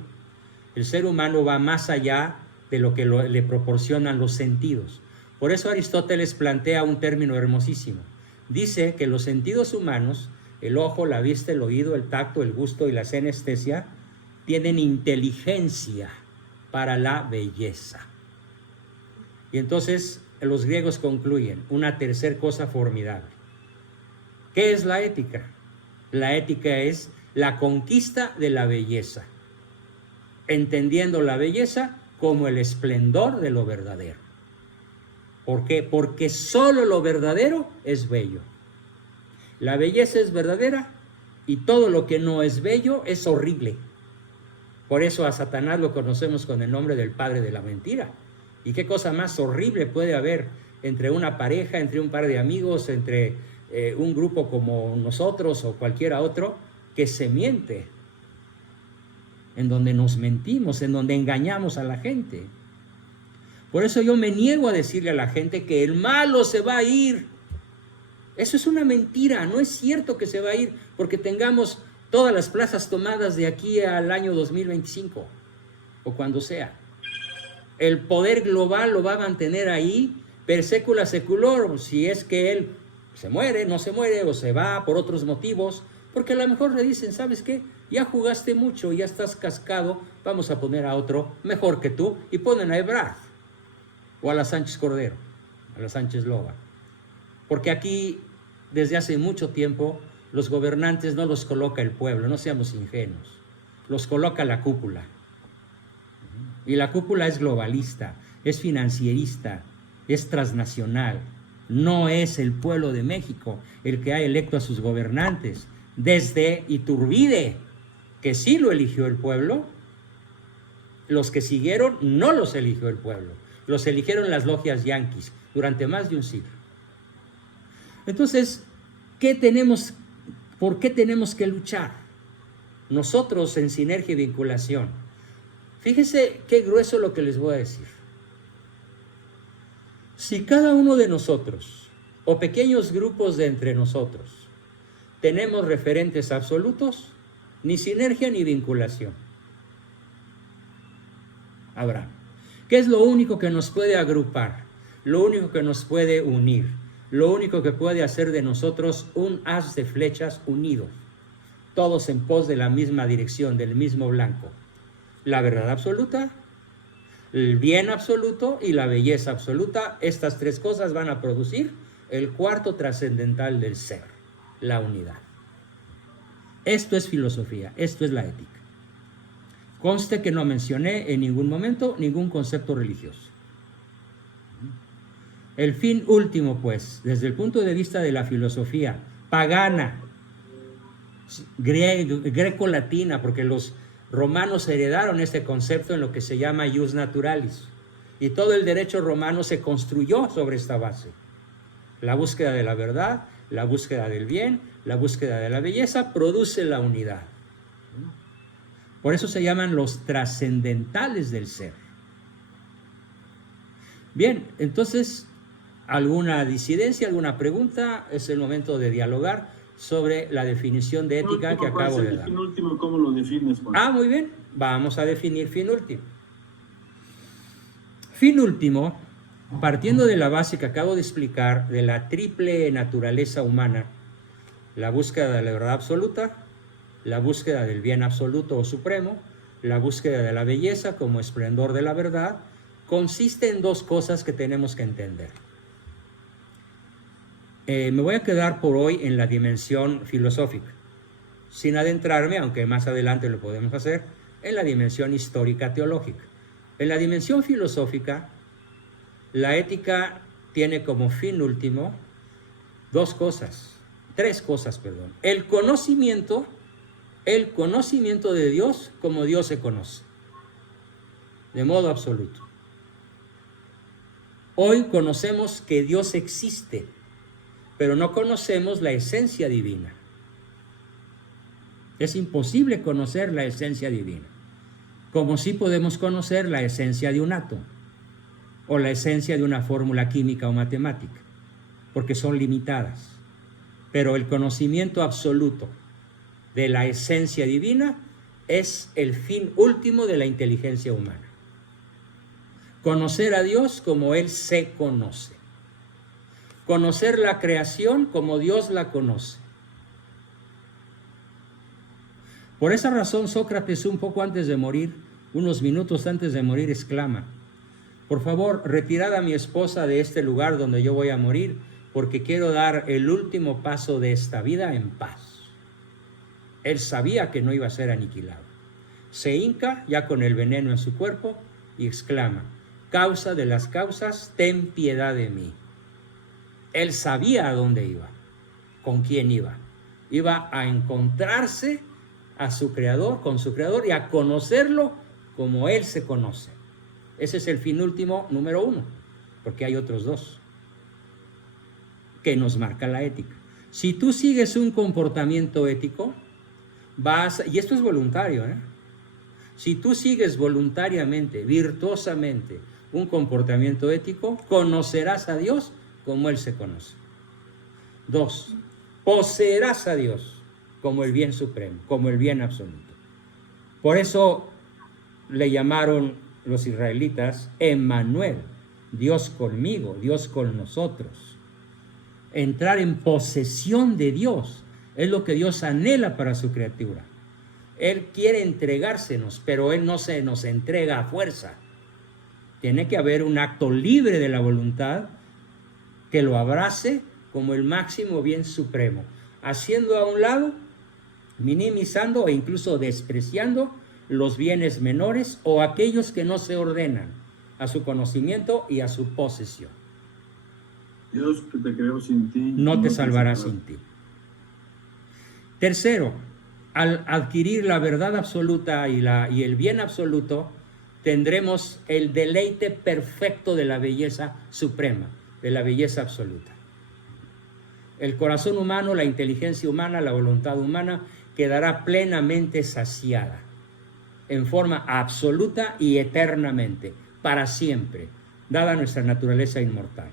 El ser humano va más allá de lo que le proporcionan los sentidos. Por eso Aristóteles plantea un término hermosísimo. Dice que los sentidos humanos, el ojo, la vista, el oído, el tacto, el gusto y la sinestesia, tienen inteligencia para la belleza. Y entonces los griegos concluyen una tercera cosa formidable. ¿Qué es la ética? La ética es la conquista de la belleza, entendiendo la belleza como el esplendor de lo verdadero. ¿Por qué? Porque solo lo verdadero es bello. La belleza es verdadera y todo lo que no es bello es horrible. Por eso a Satanás lo conocemos con el nombre del padre de la mentira. ¿Y qué cosa más horrible puede haber entre una pareja, entre un par de amigos, entre un grupo como nosotros o cualquiera otro, que se miente? En donde nos mentimos, en donde engañamos a la gente. Por eso yo me niego a decirle a la gente que el malo se va a ir. Eso es una mentira, no es cierto que se va a ir porque tengamos todas las plazas tomadas de aquí al año 2025 o cuando sea. El poder global lo va a mantener ahí per secula seculorum, si es que él se muere, no se muere o se va por otros motivos, porque a lo mejor le dicen, ¿sabes qué? Ya jugaste mucho, ya estás cascado, vamos a poner a otro mejor que tú, y ponen a Ebrard o a la Sánchez Cordero, a la Sánchez Loba. Porque aquí, desde hace mucho tiempo, los gobernantes no los coloca el pueblo, no seamos ingenuos, los coloca la cúpula. Y la cúpula es globalista, es financierista, es transnacional. No es el pueblo de México el que ha electo a sus gobernantes. Desde Iturbide, que sí lo eligió el pueblo, los que siguieron no los eligió el pueblo, los eligieron las logias yanquis durante más de un siglo. Entonces, ¿por qué tenemos que luchar? Nosotros en Sinergia y Vinculación. Fíjense qué grueso lo que les voy a decir. Si cada uno de nosotros, o pequeños grupos de entre nosotros, tenemos referentes absolutos, ni sinergia ni vinculación habrá. ¿Qué es lo único que nos puede agrupar? Lo único que nos puede unir, lo único que puede hacer de nosotros un haz de flechas unidos, todos en pos de la misma dirección, del mismo blanco. La verdad absoluta, el bien absoluto y la belleza absoluta. Estas tres cosas van a producir el cuarto trascendental del ser, la unidad. Esto es filosofía, esto es la ética. Conste que no mencioné en ningún momento ningún concepto religioso. El fin último, pues, desde el punto de vista de la filosofía pagana, greco-latina, porque los romanos heredaron este concepto en lo que se llama ius naturalis, y todo el derecho romano se construyó sobre esta base. La búsqueda de la verdad, la búsqueda del bien, la búsqueda de la belleza produce la unidad. Por eso se llaman los trascendentales del ser. Bien, entonces, ¿alguna disidencia, alguna pregunta? Es el momento de dialogar sobre la definición de ética que acabo de dar. Fin último, ¿cómo lo defines, Juan? Muy bien, vamos a definir fin último. Fin último, partiendo de la base que acabo de explicar, de la triple naturaleza humana, la búsqueda de la verdad absoluta, la búsqueda del bien absoluto o supremo, la búsqueda de la belleza como esplendor de la verdad, consiste en dos cosas que tenemos que entender. Me voy a quedar por hoy en la dimensión filosófica, sin adentrarme, aunque más adelante lo podemos hacer, en la dimensión histórica teológica. En la dimensión filosófica, la ética tiene como fin último tres cosas. El conocimiento de Dios como Dios se conoce, de modo absoluto. Hoy conocemos que Dios existe, pero no conocemos la esencia divina. Es imposible conocer la esencia divina, como sí podemos conocer la esencia de un átomo o la esencia de una fórmula química o matemática, porque son limitadas. Pero el conocimiento absoluto de la esencia divina es el fin último de la inteligencia humana. Conocer a Dios como Él se conoce. Conocer la creación como Dios la conoce. Por esa razón, Sócrates, un poco antes de morir, unos minutos antes de morir, exclama: por favor, retirad a mi esposa de este lugar donde yo voy a morir, porque quiero dar el último paso de esta vida en paz. Él sabía que no iba a ser aniquilado. Se hinca, ya con el veneno en su cuerpo, y exclama: causa de las causas, ten piedad de mí. Él sabía a dónde iba, con quién iba. Iba a encontrarse a su creador, con su creador, y a conocerlo como él se conoce. Ese es el fin último número 1, porque hay otros 2 que nos marca la ética. Si tú sigues un comportamiento ético, y esto es voluntario, si tú sigues voluntariamente, virtuosamente, un comportamiento ético, conocerás a Dios como Él se conoce. 2, poseerás a Dios como el bien supremo, como el bien absoluto. Por eso le llamaron los israelitas Emmanuel, Dios conmigo, Dios con nosotros. Entrar en posesión de Dios es lo que Dios anhela para su criatura. Él quiere entregársenos, pero Él no se nos entrega a fuerza. Tiene que haber un acto libre de la voluntad que lo abrace como el máximo bien supremo, haciendo a un lado, minimizando e incluso despreciando los bienes menores o aquellos que no se ordenan a su conocimiento y a su posesión. Dios, que te creó sin ti, no te salvará sin ti. Tercero, al adquirir la verdad absoluta y el bien absoluto, tendremos el deleite perfecto de la belleza suprema, de la belleza absoluta. El corazón humano, la inteligencia humana, la voluntad humana quedará plenamente saciada, en forma absoluta y eternamente, para siempre, dada nuestra naturaleza inmortal,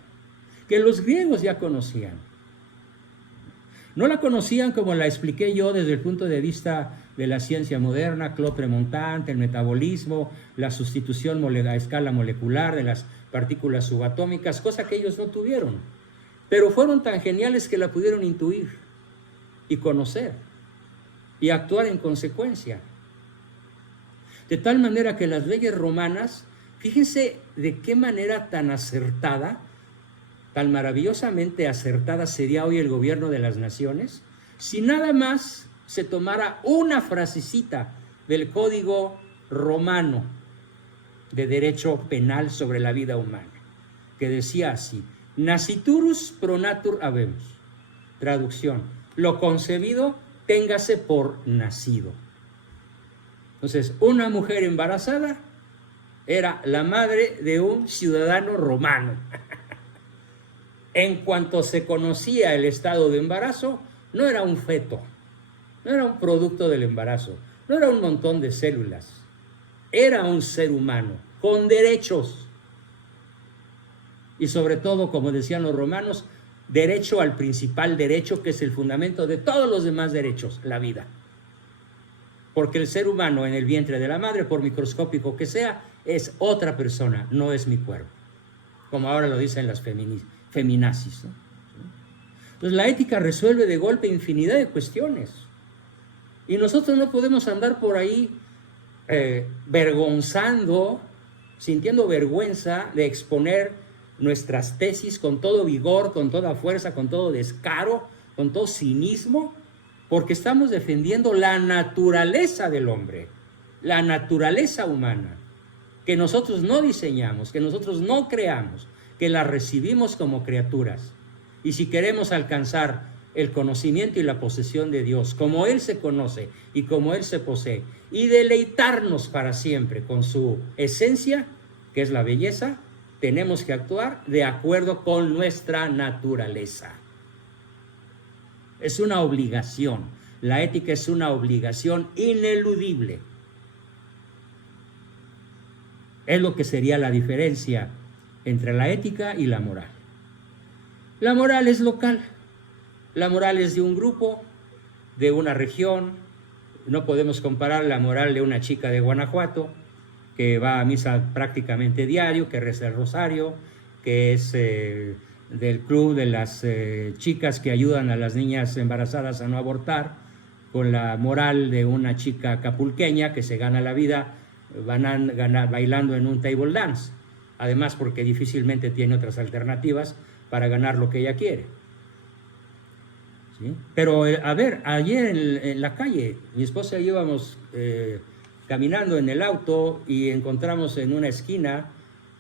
que los griegos ya conocían. No la conocían como la expliqué yo desde el punto de vista de la ciencia moderna, Claude Remontant, el metabolismo, la sustitución a escala molecular de las partículas subatómicas, cosa que ellos no tuvieron, pero fueron tan geniales que la pudieron intuir y conocer y actuar en consecuencia. De tal manera que las leyes romanas, fíjense de qué manera tan acertada, tan maravillosamente acertada sería hoy el gobierno de las naciones, si nada más se tomara una frasecita del código romano de derecho penal sobre la vida humana, que decía así: nasciturus pro natur habemus. Traducción: lo concebido, téngase por nacido. Entonces, una mujer embarazada era la madre de un ciudadano romano. En cuanto se conocía el estado de embarazo, no era un feto, no era un producto del embarazo, no era un montón de células, era un ser humano con derechos. Y sobre todo, como decían los romanos, derecho al principal derecho, que es el fundamento de todos los demás derechos, la vida. Porque el ser humano en el vientre de la madre, por microscópico que sea, es otra persona, no es mi cuerpo, como ahora lo dicen las feminazis, ¿no? Entonces la ética resuelve de golpe infinidad de cuestiones, y nosotros no podemos andar por ahí vergonzando, sintiendo vergüenza de exponer nuestras tesis con todo vigor, con toda fuerza, con todo descaro, con todo cinismo, porque estamos defendiendo la naturaleza del hombre, la naturaleza humana, que nosotros no diseñamos, que nosotros no creamos, que la recibimos como criaturas. Y si queremos alcanzar el conocimiento y la posesión de Dios, como Él se conoce y como Él se posee, y deleitarnos para siempre con su esencia, que es la belleza, tenemos que actuar de acuerdo con nuestra naturaleza. Es una obligación. La ética es una obligación ineludible. Es lo que sería la diferencia entre la ética y la moral. La moral es local. La moral es de un grupo, de una región. No podemos comparar la moral de una chica de Guanajuato, que va a misa prácticamente diario, que reza el rosario, que es del club de las chicas que ayudan a las niñas embarazadas a no abortar, con la moral de una chica acapulqueña que se gana la vida bailando en un table dance, además porque difícilmente tiene otras alternativas para ganar lo que ella quiere. ¿Sí? Pero a ver, ayer en la calle, mi esposa y yo íbamos caminando en el auto y encontramos en una esquina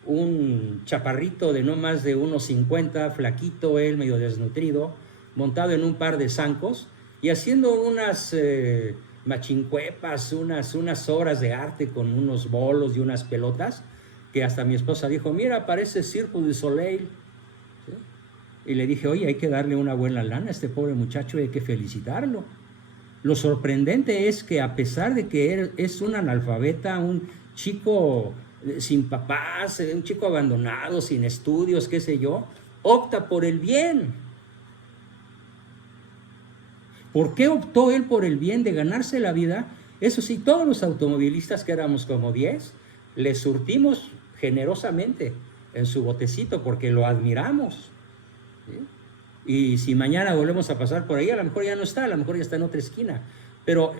un chaparrito de no más de 1.50, flaquito él, medio desnutrido, montado en un par de zancos y haciendo unas machincuepas, unas obras de arte con unos bolos y unas pelotas, que hasta mi esposa dijo, mira, parece Cirque du Soleil. ¿Sí? Y le dije, oye, hay que darle una buena lana a este pobre muchacho y hay que felicitarlo. Lo sorprendente es que a pesar de que es un analfabeta, un chico sin papás, un chico abandonado, sin estudios, qué sé yo, opta por el bien. ¿Por qué optó él por el bien de ganarse la vida? Eso sí, todos los automovilistas, que éramos como 10, le surtimos generosamente en su botecito porque lo admiramos. ¿Sí? Y si mañana volvemos a pasar por ahí, a lo mejor ya no está, a lo mejor ya está en otra esquina. Pero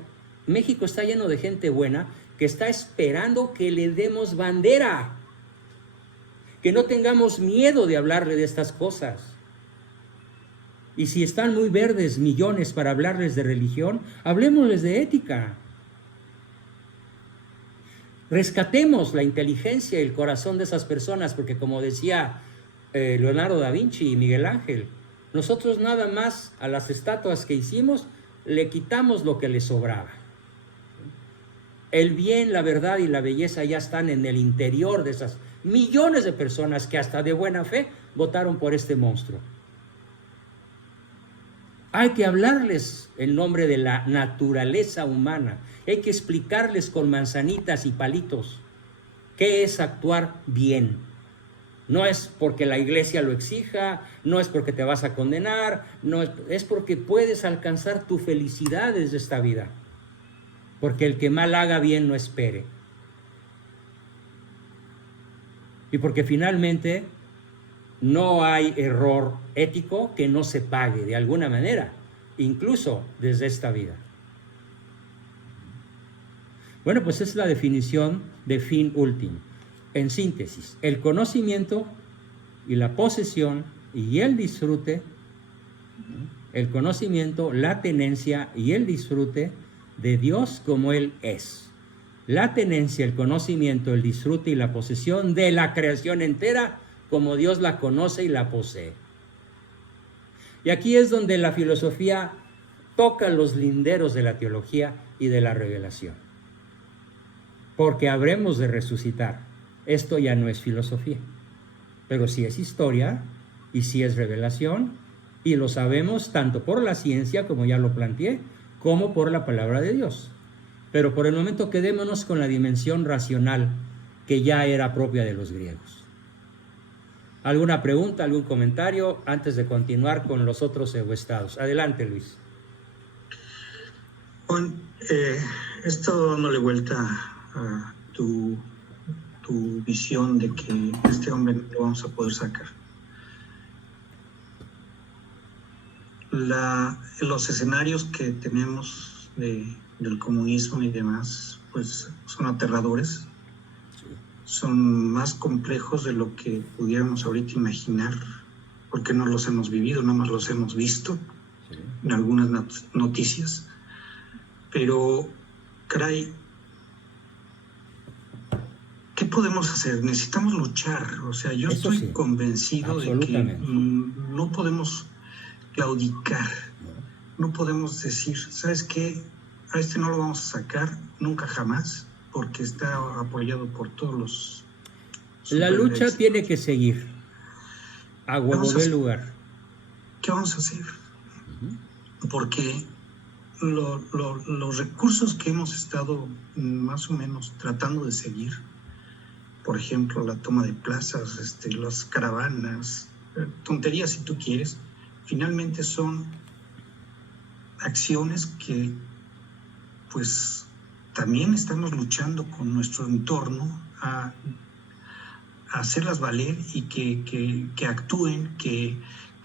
México está lleno de gente buena que está esperando que le demos bandera, que no tengamos miedo de hablarle de estas cosas. Y si están muy verdes millones para hablarles de religión, hablemosles de ética. Rescatemos la inteligencia y el corazón de esas personas, porque como decía Leonardo da Vinci y Miguel Ángel, nosotros nada más a las estatuas que hicimos le quitamos lo que le sobraba. El bien, la verdad y la belleza ya están en el interior de esas millones de personas que hasta de buena fe votaron por este monstruo. Hay que hablarles en nombre de la naturaleza humana. Hay que explicarles con manzanitas y palitos qué es actuar bien. No es porque la iglesia lo exija, no es porque te vas a condenar, no es porque puedes alcanzar tu felicidad desde esta vida. Porque el que mal haga bien no espere. Y porque finalmente no hay error ético que no se pague de alguna manera, incluso desde esta vida. Bueno, pues es la definición de fin último. En síntesis, el conocimiento y la posesión y el disfrute, el conocimiento, la tenencia y el disfrute de Dios como Él es. La tenencia, el conocimiento, el disfrute y la posesión de la creación entera como Dios la conoce y la posee. Y aquí es donde la filosofía toca los linderos de la teología y de la revelación. Porque habremos de resucitar. Esto ya no es filosofía, pero sí es historia y sí es revelación, y lo sabemos tanto por la ciencia, como ya lo planteé, como por la palabra de Dios. Pero por el momento quedémonos con la dimensión racional que ya era propia de los griegos. ¿Alguna pregunta, algún comentario antes de continuar con los otros estados? Adelante, Luis. Juan, he estado dándole vuelta a tu visión de que este hombre no lo vamos a poder sacar. Los escenarios que tenemos del comunismo y demás, pues son aterradores. Son más complejos de lo que pudiéramos ahorita imaginar, porque no los hemos vivido, nada más los hemos visto en algunas noticias. Pero, caray, ¿qué podemos hacer? Necesitamos luchar. O sea, yo Eso estoy sí, convencido de que no podemos claudicar, no podemos decir, ¿sabes qué? A este no lo vamos a sacar nunca jamás, porque está apoyado por todos los... La lucha tiene que seguir. A huevo del lugar. ¿Qué vamos a hacer? Porque los recursos que hemos estado más o menos tratando de seguir, por ejemplo, la toma de plazas, las caravanas, tonterías si tú quieres, finalmente son acciones que pues también estamos luchando con nuestro entorno a hacerlas valer y que actúen, que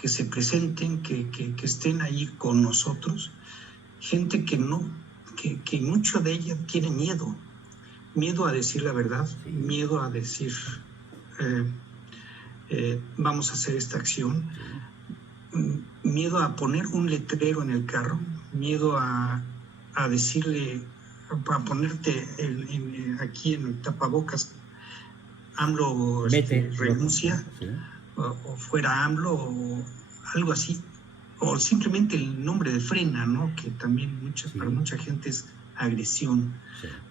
se presenten, que estén ahí con nosotros. Gente que mucho de ella tiene miedo a decir la verdad, miedo a decir vamos a hacer esta acción, miedo a poner un letrero en el carro, miedo a decirle, a ponerte aquí en el tapabocas AMLO renuncia, sí, o fuera AMLO, o algo así, o simplemente el nombre de Frena, ¿no? Que también para mucha gente es agresión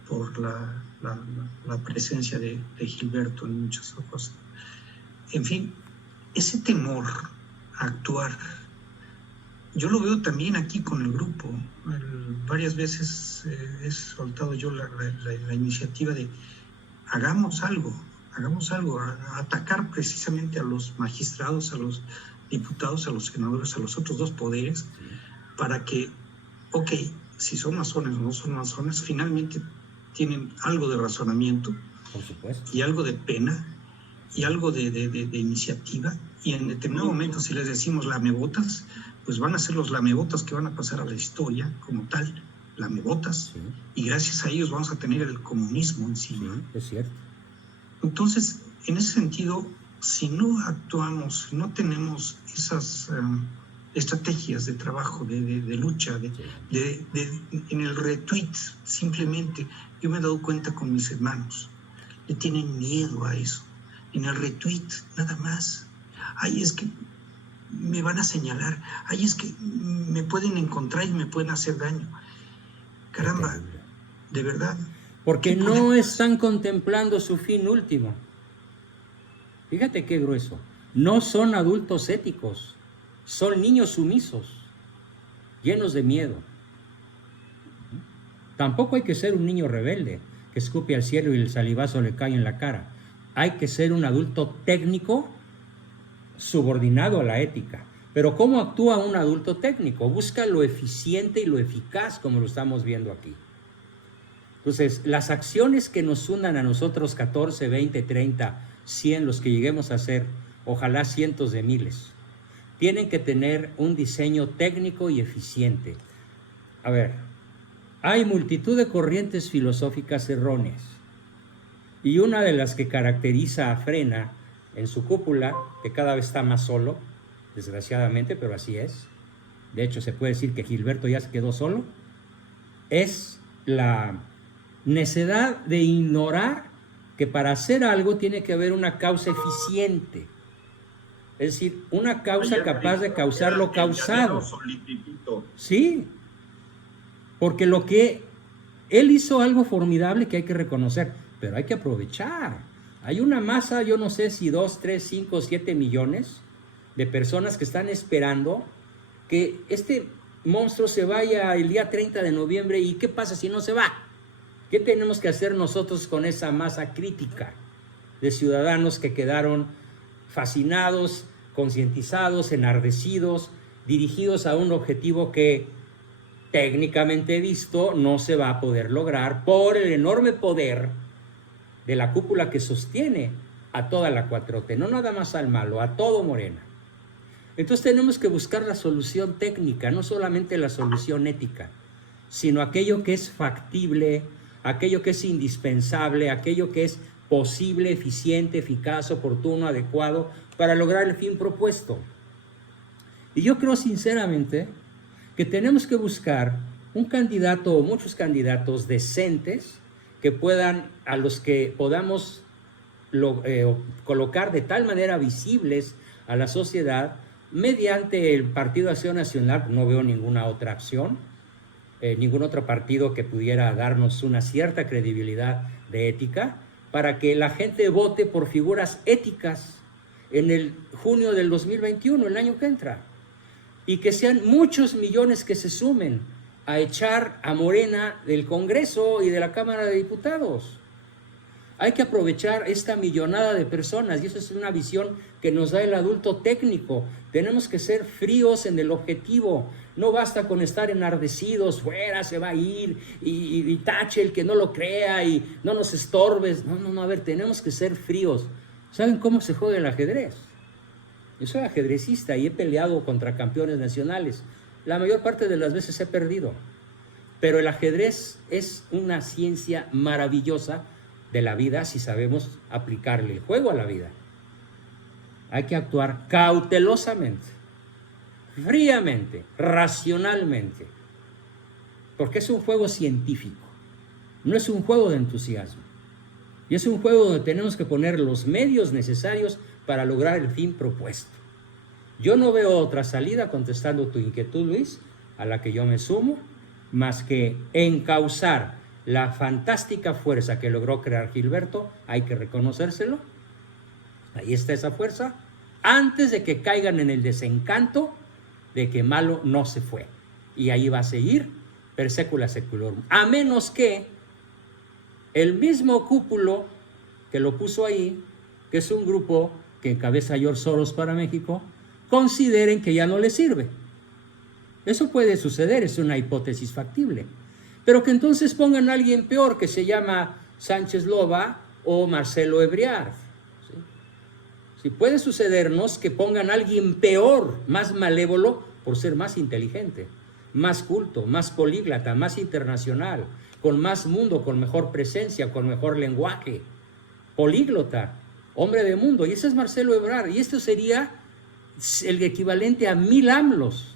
por la presencia de Gilberto en muchas cosas. En fin, ese temor a actuar, yo lo veo también aquí con el grupo. Varias veces he soltado yo la iniciativa de hagamos algo, a atacar precisamente a los magistrados, a los diputados, a los senadores, a los otros dos poderes, para que, ok, si son masones o no son masones, finalmente tienen algo de razonamiento, por supuesto, y algo de pena, y algo de iniciativa, y en determinado momento si les decimos lamebotas, pues van a ser los lamebotas que van a pasar a la historia como tal, lamebotas, y gracias a ellos vamos a tener el comunismo encima. Sí, es cierto. Entonces, en ese sentido, si no actuamos, no tenemos esas estrategias de trabajo, de lucha, en el retweet, simplemente, yo me he dado cuenta con mis hermanos, le tienen miedo a eso. En el retweet, nada más. Ay, es que me van a señalar. Ay, es que me pueden encontrar y me pueden hacer daño. Caramba, de verdad. Porque no están contemplando su fin último. Fíjate qué grueso. No son adultos éticos, son niños sumisos, llenos de miedo. Tampoco hay que ser un niño rebelde que escupe al cielo y el salivazo le cae en la cara. Hay que ser un adulto técnico subordinado a la ética. Pero ¿cómo actúa un adulto técnico? Busca lo eficiente y lo eficaz, como lo estamos viendo aquí. Entonces, las acciones que nos unan a nosotros 14, 20, 30, 100, los que lleguemos a ser, ojalá cientos de miles, tienen que tener un diseño técnico y eficiente. A ver, hay multitud de corrientes filosóficas erróneas. Y una de las que caracteriza a Frena en su cúpula, que cada vez está más solo, desgraciadamente, pero así es. De hecho, se puede decir que Gilberto ya se quedó solo. Es la necedad de ignorar que para hacer algo tiene que haber una causa eficiente. Es decir, una causa capaz de causar lo causado. Sí, porque lo que él hizo algo formidable que hay que reconocer, pero hay que aprovechar. Hay una masa, yo no sé si 2, 3, 5, 7 millones de personas que están esperando que este monstruo se vaya el día 30 de noviembre. ¿Y qué pasa si no se va? ¿Qué tenemos que hacer nosotros con esa masa crítica de ciudadanos que quedaron fascinados, concientizados, enardecidos, dirigidos a un objetivo que técnicamente visto no se va a poder lograr por el enorme poder de la cúpula que sostiene a toda la 4T, no nada más al malo, a todo Morena? Entonces tenemos que buscar la solución técnica, no solamente la solución ética, sino aquello que es factible, aquello que es indispensable, aquello que es posible, eficiente, eficaz, oportuno, adecuado para lograr el fin propuesto. Y yo creo sinceramente que tenemos que buscar un candidato o muchos candidatos decentes que puedan, a los que podamos colocar de tal manera visibles a la sociedad mediante el Partido Acción Nacional. No veo ninguna otra opción, ningún otro partido que pudiera darnos una cierta credibilidad de ética para que la gente vote por figuras éticas en el junio del 2021, el año que entra, y que sean muchos millones que se sumen a echar a Morena del Congreso y de la Cámara de Diputados. Hay que aprovechar esta millonada de personas, y eso es una visión que nos da el adulto técnico. Tenemos que ser fríos en el objetivo. No basta con estar enardecidos, fuera se va a ir, y tache el que no lo crea, y no nos estorbes. No, a ver, tenemos que ser fríos. ¿Saben cómo se juega el ajedrez? Yo soy ajedrecista y he peleado contra campeones nacionales. La mayor parte de las veces he perdido. Pero el ajedrez es una ciencia maravillosa de la vida si sabemos aplicarle el juego a la vida. Hay que actuar cautelosamente, fríamente, racionalmente, porque es un juego científico, no es un juego de entusiasmo. Y es un juego donde tenemos que poner los medios necesarios para lograr el fin propuesto. Yo no veo otra salida, contestando tu inquietud, Luis, a la que yo me sumo, más que encauzar la fantástica fuerza que logró crear Gilberto. Hay que reconocérselo. Ahí está esa fuerza, antes de que caigan en el desencanto de que malo no se fue. Y ahí va a seguir per secula seculorum. A menos que el mismo cúpulo que lo puso ahí, que es un grupo que encabeza George Soros para México, consideren que ya no les sirve. Eso puede suceder, es una hipótesis factible. Pero que entonces pongan a alguien peor, que se llama Sánchez Loba o Marcelo Ebrard. Si puede sucedernos que pongan a alguien peor, más malévolo, por ser más inteligente, más culto, más políglota, más internacional, con más mundo, con mejor presencia, con mejor lenguaje, políglota, hombre de mundo. Y ese es Marcelo Ebrard. Y esto sería el equivalente a 1000 AMLOs,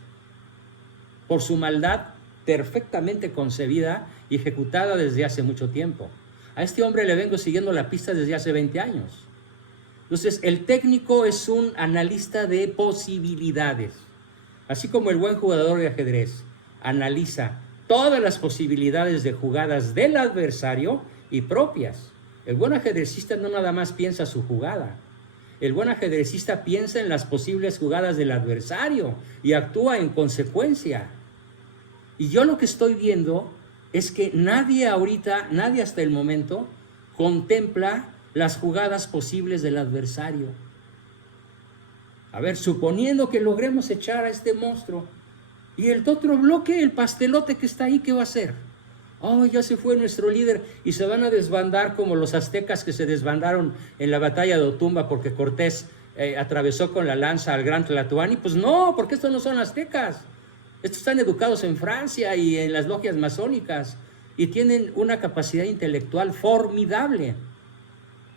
por su maldad perfectamente concebida y ejecutada desde hace mucho tiempo. A este hombre le vengo siguiendo la pista desde hace 20 años. Entonces, el técnico es un analista de posibilidades. Así como el buen jugador de ajedrez analiza todas las posibilidades de jugadas del adversario y propias. El buen ajedrecista no nada más piensa su jugada. El buen ajedrecista piensa en las posibles jugadas del adversario y actúa en consecuencia. Y yo lo que estoy viendo es que nadie hasta el momento, contempla las jugadas posibles del adversario. A ver, suponiendo que logremos echar a este monstruo, y el otro bloque, el pastelote que está ahí, ¿qué va a hacer? Oh, ya se fue nuestro líder, y se van a desbandar como los aztecas que se desbandaron en la batalla de Otumba porque Cortés atravesó con la lanza al gran Tlatoani. Pues no, porque estos no son aztecas. Estos están educados en Francia y en las logias masónicas, y tienen una capacidad intelectual formidable,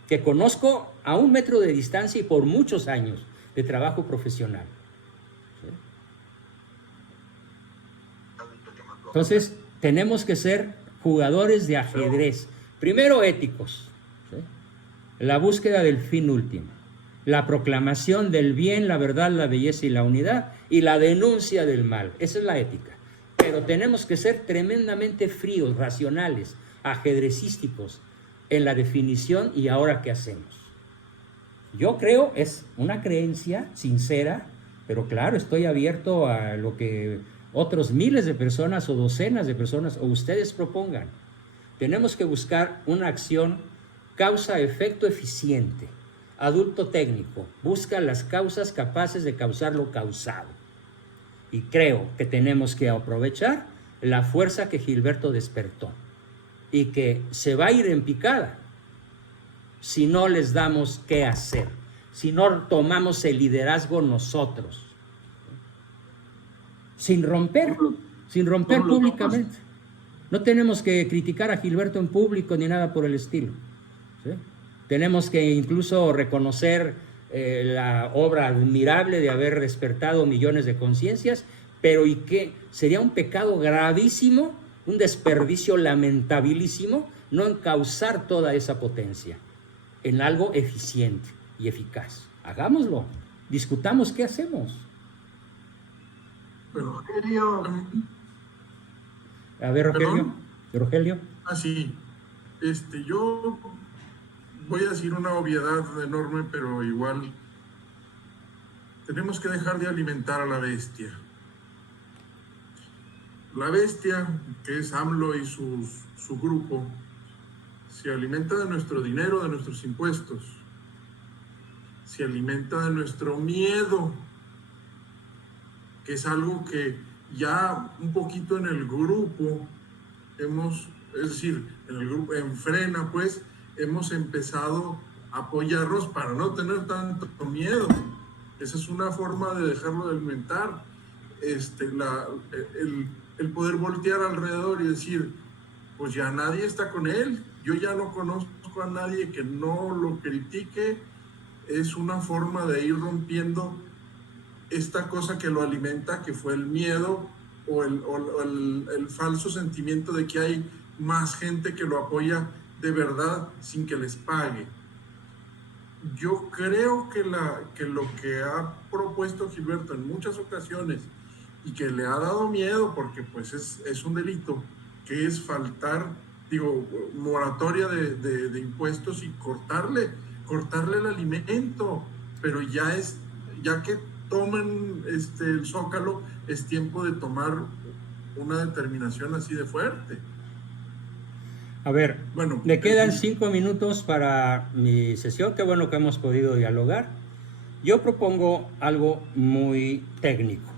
que conozco a 1 metro de distancia y por muchos años de trabajo profesional. ¿Sí? Entonces, tenemos que ser jugadores de ajedrez. Primero, éticos. ¿Sí? La búsqueda del fin último. La proclamación del bien, la verdad, la belleza y la unidad. Y la denuncia del mal. Esa es la ética. Pero tenemos que ser tremendamente fríos, racionales, ajedrecísticos en la definición y ahora qué hacemos. Yo creo, es una creencia sincera, pero claro, estoy abierto a lo que otros miles de personas o docenas de personas o ustedes propongan. Tenemos que buscar una acción causa-efecto eficiente. Adulto técnico, busca las causas capaces de causar lo causado. Y creo que tenemos que aprovechar la fuerza que Gilberto despertó y que se va a ir en picada si no les damos qué hacer, si no tomamos el liderazgo nosotros, sin romper públicamente. No tenemos que criticar a Gilberto en público ni nada por el estilo. ¿Sí? Tenemos que incluso reconocer la obra admirable de haber despertado millones de conciencias, pero ¿y qué? Sería un pecado gravísimo, un desperdicio lamentabilísimo, no encauzar toda esa potencia en algo eficiente y eficaz. Hagámoslo, discutamos qué hacemos. Rogelio. A ver, Rogelio. ¿Perdón? Rogelio. Ah, sí. Yo voy a decir una obviedad enorme, pero igual tenemos que dejar de alimentar a la bestia. La bestia, que es AMLO y su grupo, se alimenta de nuestro dinero, de nuestros impuestos, se alimenta de nuestro miedo, que es algo que ya un poquito en el grupo en Frena, pues, hemos empezado a apoyarnos para no tener tanto miedo. Esa es una forma de dejarlo de alimentar. El poder voltear alrededor y decir, pues ya nadie está con él, yo ya no conozco a nadie que no lo critique, es una forma de ir rompiendo esta cosa que lo alimenta, que fue el miedo o el falso sentimiento de que hay más gente que lo apoya de verdad sin que les pague. Yo creo que lo que ha propuesto Gilberto en muchas ocasiones y que le ha dado miedo, porque pues es un delito, que es faltar, moratoria de impuestos y cortarle el alimento, pero ya que tomen el Zócalo, es tiempo de tomar una determinación así de fuerte. A ver, bueno, me quedan 5 minutos para mi sesión. Qué bueno que hemos podido dialogar. Yo propongo algo muy técnico,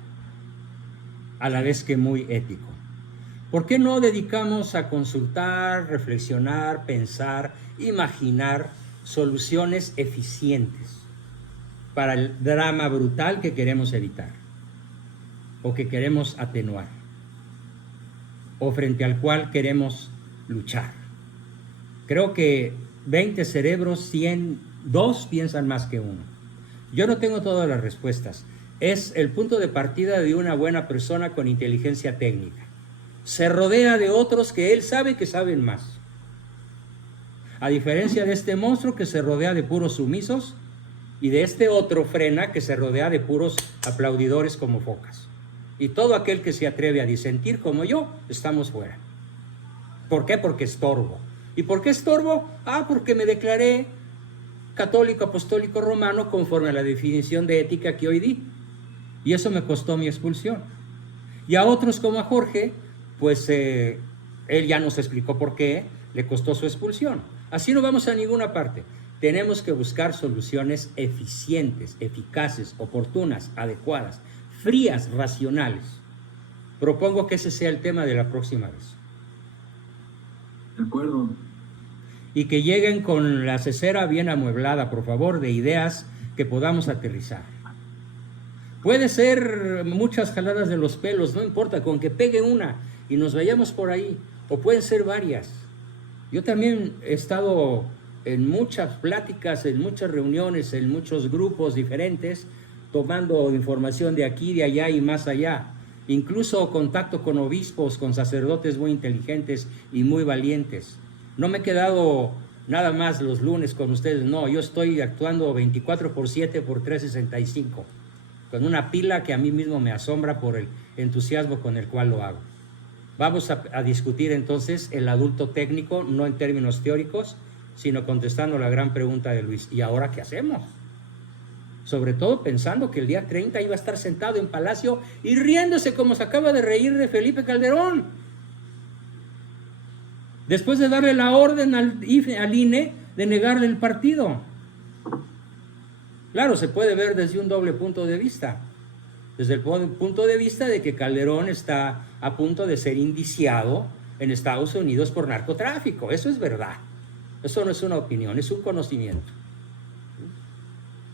a la vez que muy ético. ¿Por qué no dedicamos a consultar, reflexionar, pensar, imaginar soluciones eficientes para el drama brutal que queremos evitar o que queremos atenuar o frente al cual queremos luchar? Creo que 20 cerebros, 2 piensan más que uno. Yo no tengo todas las respuestas. Es el punto de partida de una buena persona con inteligencia técnica. Se rodea de otros que él sabe que saben más. A diferencia de este monstruo que se rodea de puros sumisos y de este otro frena que se rodea de puros aplaudidores como focas. Y todo aquel que se atreve a disentir como yo, estamos fuera. ¿Por qué? Porque estorbo. ¿Y por qué estorbo? Porque me declaré católico apostólico romano conforme a la definición de ética que hoy di. Y eso me costó mi expulsión. Y a otros como a Jorge, pues él ya nos explicó por qué le costó su expulsión. Así no vamos a ninguna parte. Tenemos que buscar soluciones eficientes, eficaces, oportunas, adecuadas, frías, racionales. Propongo que ese sea el tema de la próxima vez. De acuerdo. Y que lleguen con la cesera bien amueblada, por favor, de ideas que podamos aterrizar. Puede ser muchas jaladas de los pelos, no importa, con que pegue una y nos vayamos por ahí, o pueden ser varias. Yo también he estado en muchas pláticas, en muchas reuniones, en muchos grupos diferentes, tomando información de aquí, de allá y más allá. Incluso contacto con obispos, con sacerdotes muy inteligentes y muy valientes. No me he quedado nada más los lunes con ustedes, no, yo estoy actuando 24/7 por 365, con una pila que a mí mismo me asombra por el entusiasmo con el cual lo hago. Vamos a discutir entonces el adulto técnico, no en términos teóricos, sino contestando la gran pregunta de Luis, ¿y ahora qué hacemos? Sobre todo pensando que el día 30 iba a estar sentado en Palacio y riéndose como se acaba de reír de Felipe Calderón. Después de darle la orden al INE de negarle el partido. Claro, se puede ver desde un doble punto de vista. Desde el punto de vista de que Calderón está a punto de ser indiciado en Estados Unidos por narcotráfico. Eso es verdad. Eso no es una opinión, es un conocimiento.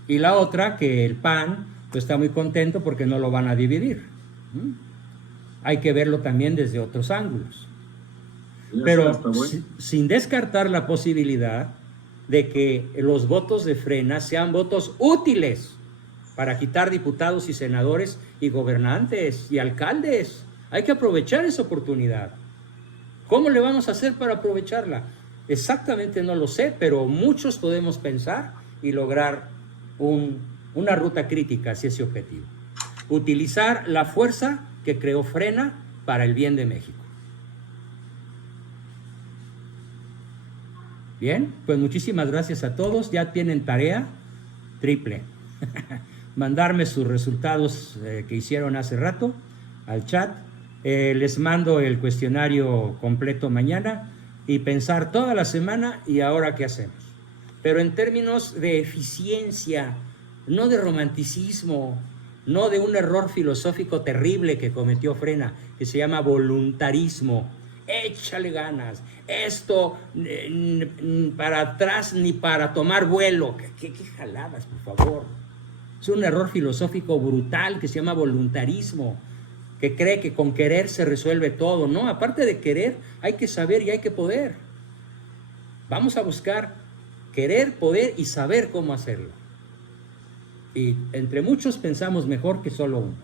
Y la otra, que el PAN pues, está muy contento porque no lo van a dividir. Hay que verlo también desde otros ángulos. Pero sin descartar la posibilidad de que los votos de Frena sean votos útiles para quitar diputados y senadores y gobernantes y alcaldes. Hay que aprovechar esa oportunidad. ¿Cómo le vamos a hacer para aprovecharla? Exactamente no lo sé, pero muchos podemos pensar y lograr una ruta crítica hacia ese objetivo. Utilizar la fuerza que creó Frena para el bien de México. Bien, pues muchísimas gracias a todos. Ya tienen tarea triple. Mandarme sus resultados que hicieron hace rato al chat. Les mando el cuestionario completo mañana y pensar toda la semana y ahora qué hacemos. Pero en términos de eficiencia, no de romanticismo, no de un error filosófico terrible que cometió Frena, que se llama voluntarismo. Échale ganas, esto para atrás ni para tomar vuelo. ¿Qué jaladas, por favor? Es un error filosófico brutal que se llama voluntarismo, que cree que con querer se resuelve todo. No, aparte de querer, hay que saber y hay que poder. Vamos a buscar querer, poder y saber cómo hacerlo. Y entre muchos pensamos mejor que solo uno.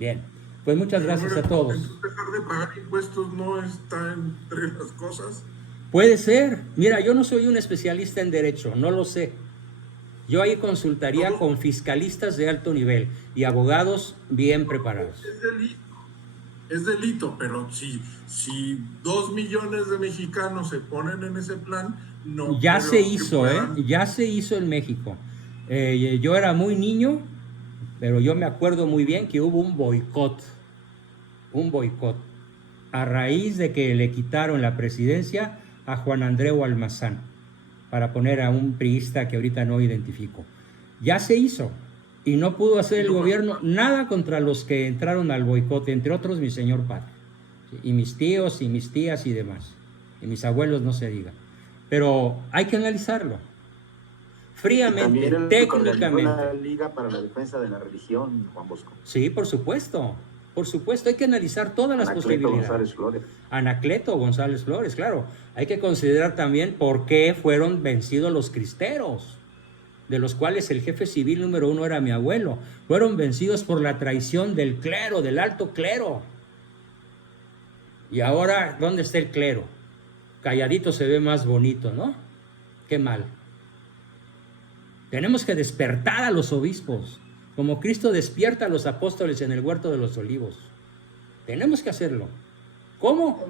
Bien. Pues muchas gracias a todos. Entonces, dejar de pagar impuestos no está entre las cosas. Puede ser. Mira, yo no soy un especialista en derecho, no lo sé. Yo ahí consultaría con fiscalistas de alto nivel y abogados bien preparados. Es delito, pero si 2 millones de mexicanos se ponen en ese plan, no. Ya creo se que hizo, puedan. ya se hizo en México. Yo era muy niño, pero yo me acuerdo muy bien que hubo un boicot, a raíz de que le quitaron la presidencia a Juan Andreu Almazán, para poner a un priista que ahorita no identifico. Ya se hizo, y no pudo hacer el gobierno nada contra los que entraron al boicot, entre otros mi señor padre, y mis tíos y mis tías y demás, y mis abuelos no se diga. Pero hay que analizarlo fríamente, técnicamente. La Liga para la Defensa de la Religión, Juan Bosco. Sí, por supuesto, hay que analizar todas las posibilidades. González Flores. Anacleto González Flores, claro. Hay que considerar también por qué fueron vencidos los cristeros, de los cuales el jefe civil número 1 era mi abuelo. Fueron vencidos por la traición del clero, del alto clero. Y ahora, ¿dónde está el clero? Calladito se ve más bonito, ¿no? Qué mal. Tenemos que despertar a los obispos, como Cristo despierta a los apóstoles en el huerto de los olivos. Tenemos que hacerlo. ¿Cómo?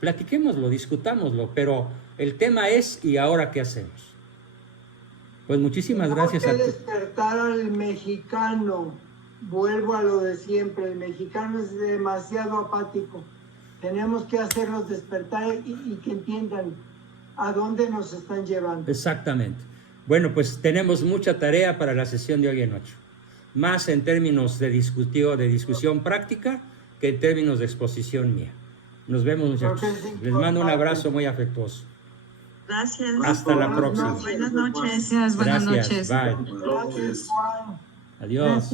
Platiquémoslo, discutámoslo, pero el tema es, ¿y ahora qué hacemos? Pues muchísimas gracias a Hay que todos. despertar al mexicano. Vuelvo a lo de siempre, el mexicano es demasiado apático. Tenemos que hacerlos despertar y que entiendan a dónde nos están llevando. Exactamente. Bueno, pues tenemos mucha tarea para la sesión de hoy en 8. Más en términos de discusión práctica que en términos de exposición mía. Nos vemos, muchachos. Les mando un abrazo muy afectuoso. Gracias. Hasta la próxima. Buenas noches. Gracias, buenas noches. Bye. Gracias, Juan. Adiós.